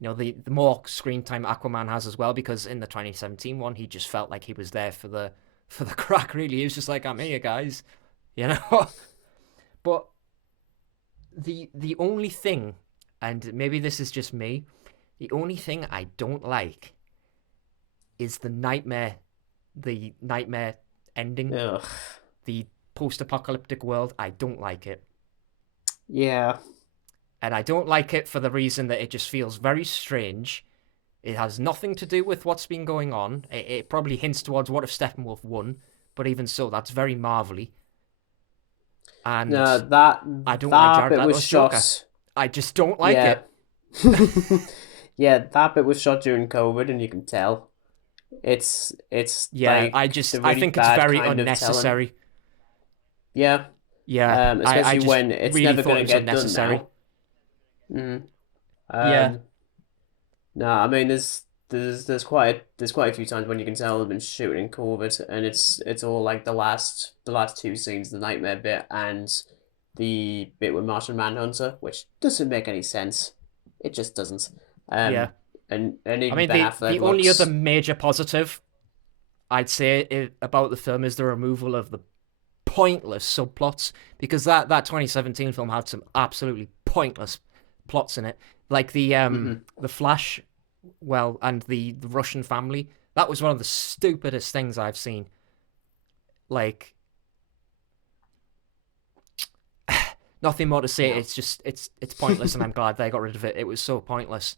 The more screen time Aquaman has as well, because in the 2017 one he just felt like he was there for the crack. Really, he was just like, I'm here, guys. You know. But the only thing, and maybe this is just me, the only thing I don't like is the nightmare ending, Ugh. the post-apocalyptic world. I don't like it. Yeah. And I don't like it for the reason that it just feels very strange. It has nothing to do with what's been going on. It probably hints towards what if Steppenwolf won, but even so, that's very marvelly. And No, that I don't like that Jared bit was Leto's Joker. shot. I just don't like Yeah. it. Yeah, that bit was shot during COVID, and you can tell. It's Yeah, like the I really think it's bad very kind of telling. unnecessary. Yeah. Yeah, I Especially just when it's really never thought gonna it was get done unnecessary. now. Mm. Yeah, Um. No, I mean there's quite a few times when you can tell they've been shooting in COVID, and it's all like the last two scenes, the nightmare bit and the bit with Martian Manhunter, which doesn't make any sense. It just doesn't. yeah. Um. And I even mean, Ben the Affleck the only other looks. major positive I'd say about the film is the removal of the pointless subplots, because that 2017 film had some absolutely pointless plots in it, like the Flash, well, and the Russian family. That was one of the stupidest things I've seen. Like, nothing more to say. Yeah. It's just it's pointless, and I'm glad they got rid of it. It was so pointless.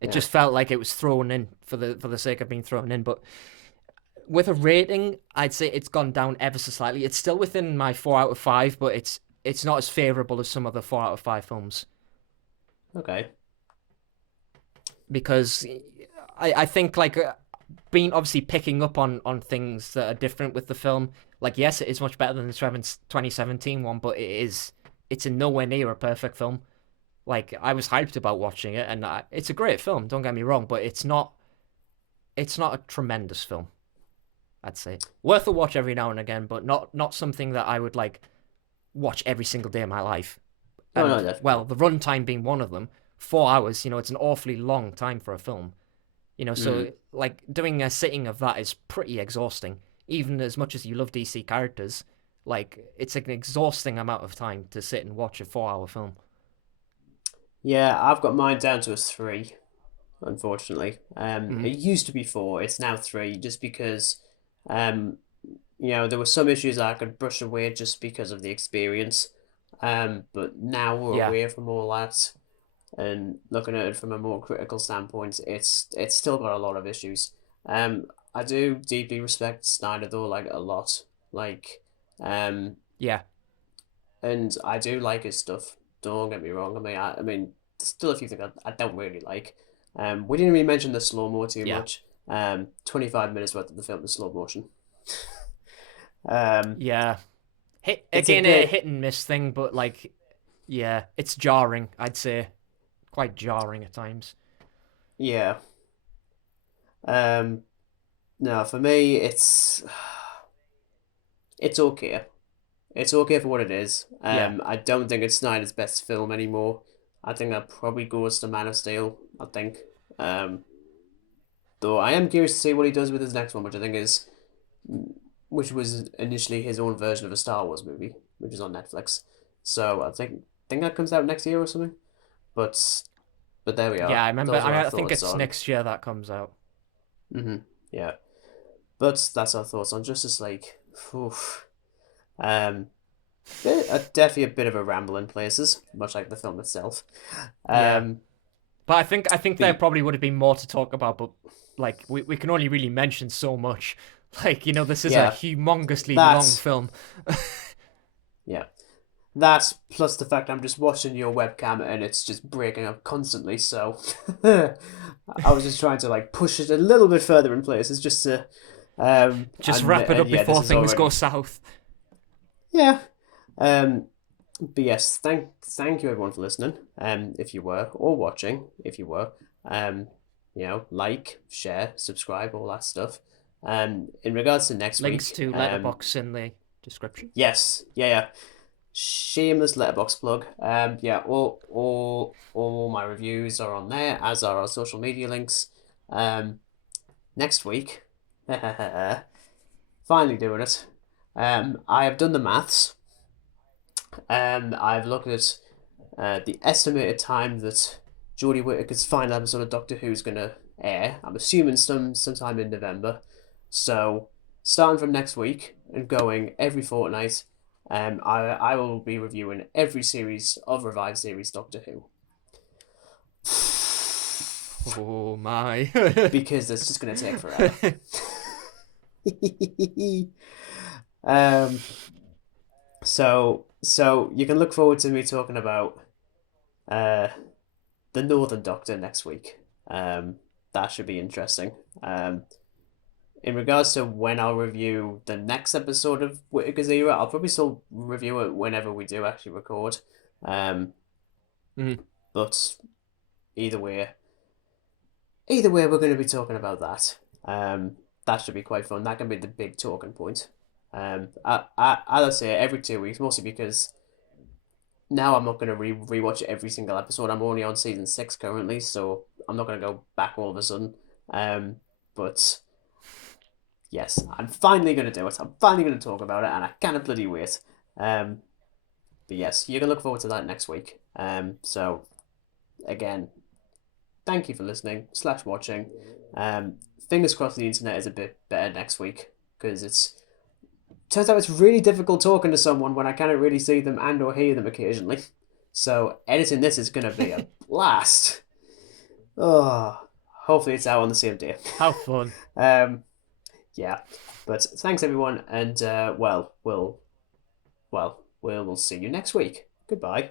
It Yeah. just felt like it was thrown in for the sake of being thrown in. But with a rating, I'd say it's gone down ever so slightly. It's still within my 4 out of 5, but it's not as favorable as some other 4 out of 5 films, Okay. because I think like being obviously picking up on things that are different with the film. Like, yes, it is much better than the 2017 one, but it's in nowhere near a perfect film. Like, I was hyped about watching it, and it's a great film. Don't get me wrong, but it's not a tremendous film. I'd say worth a watch every now and again, but not something that I would like watch every single day of my life. Oh, And no, definitely. well, the runtime being one of them, 4 hours. It's an awfully long time for a film. So like doing a sitting of that is pretty exhausting. Even as much as you love DC characters, like it's an exhausting amount of time to sit and watch a 4 hour film. Yeah, I've got mine down to a 3, unfortunately. It used to be 4, it's now 3, just because, um, there were some issues I could brush away just because of the experience. But now we're Yeah, away from all that and looking at it from a more critical standpoint, it's still got a lot of issues. I do deeply respect Snyder though, like a lot. Like, um, yeah, and I do like his stuff. Don't get me wrong. I mean, there's still a few things I don't really like. We didn't really mention the slow mo too yeah, much. 25 minutes worth of the film in slow motion. Um, yeah. Hit it's a again, a bit, hit and miss thing, but like, yeah, it's jarring. I'd say quite jarring at times. yeah. Um, no, for me, it's okay. It's okay for what it is. Yeah, I don't think it's Snyder's best film anymore. I think that probably goes to Man of Steel. I think. Um, though I am curious to see what he does with his next one, which was initially his own version of a Star Wars movie, which is on Netflix. So I think that comes out next year or something. But but there we yeah. are. I remember. Those are our I think thoughts it's on. next year that comes out. Yeah. But that's our thoughts on Justice League. Oof. Um, definitely a bit of a ramble in places, much like the film itself. Yeah, Um, but I think there the probably would have been more to talk about, but like we can only really mention so much. Like, this is a yeah, humongously long that's film. yeah, that's plus the fact I'm just watching your webcam and it's just breaking up constantly. So I was just trying to like push it a little bit further in places just to Just wrap it up yeah, this before is things go already south. yeah. Um, but yes, thank you everyone for listening. If you were or watching, if you were, um, like, share, subscribe, all that stuff. In regards to next Links week, to letterbox in the description. yes, yeah. Shameless letterbox plug. Yeah, all my reviews are on there, as are our social media links. Next week, finally doing it. I have done the maths. I've looked at the estimated time that Jodie Whittaker's final episode of Doctor Who is gonna air. I'm assuming sometime in November. So starting from next week and going every fortnight, I will be reviewing every series of revived series Doctor Who. Oh my. Because it's just gonna take forever. um, so you can look forward to me talking about uh the Northern Doctor next week. That should be interesting. In regards to when I'll review the next episode of Whittaker's Era, I'll probably still review it whenever we do actually record. Um, Mhm. but either way, we're going to be talking about that. That should be quite fun. That can be the big talking point. As I say, every 2 weeks, mostly because now I'm not going to rewatch every single episode. I'm only on season 6 currently, so I'm not going to go back all of a sudden. But Yes, I'm finally going to do it. I'm finally going to talk about it, and I cannot bloody wait. Um, but yes, you can look forward to that next week. So again, thank you for listening / watching. Fingers crossed the internet is a bit better next week because it's turns out it's really difficult talking to someone when I cannot really see them and or hear them occasionally. So editing this is going to be a blast. Oh, hopefully it's out on the same day. How fun. Yeah, but thanks everyone, and we'll see you next week. Goodbye.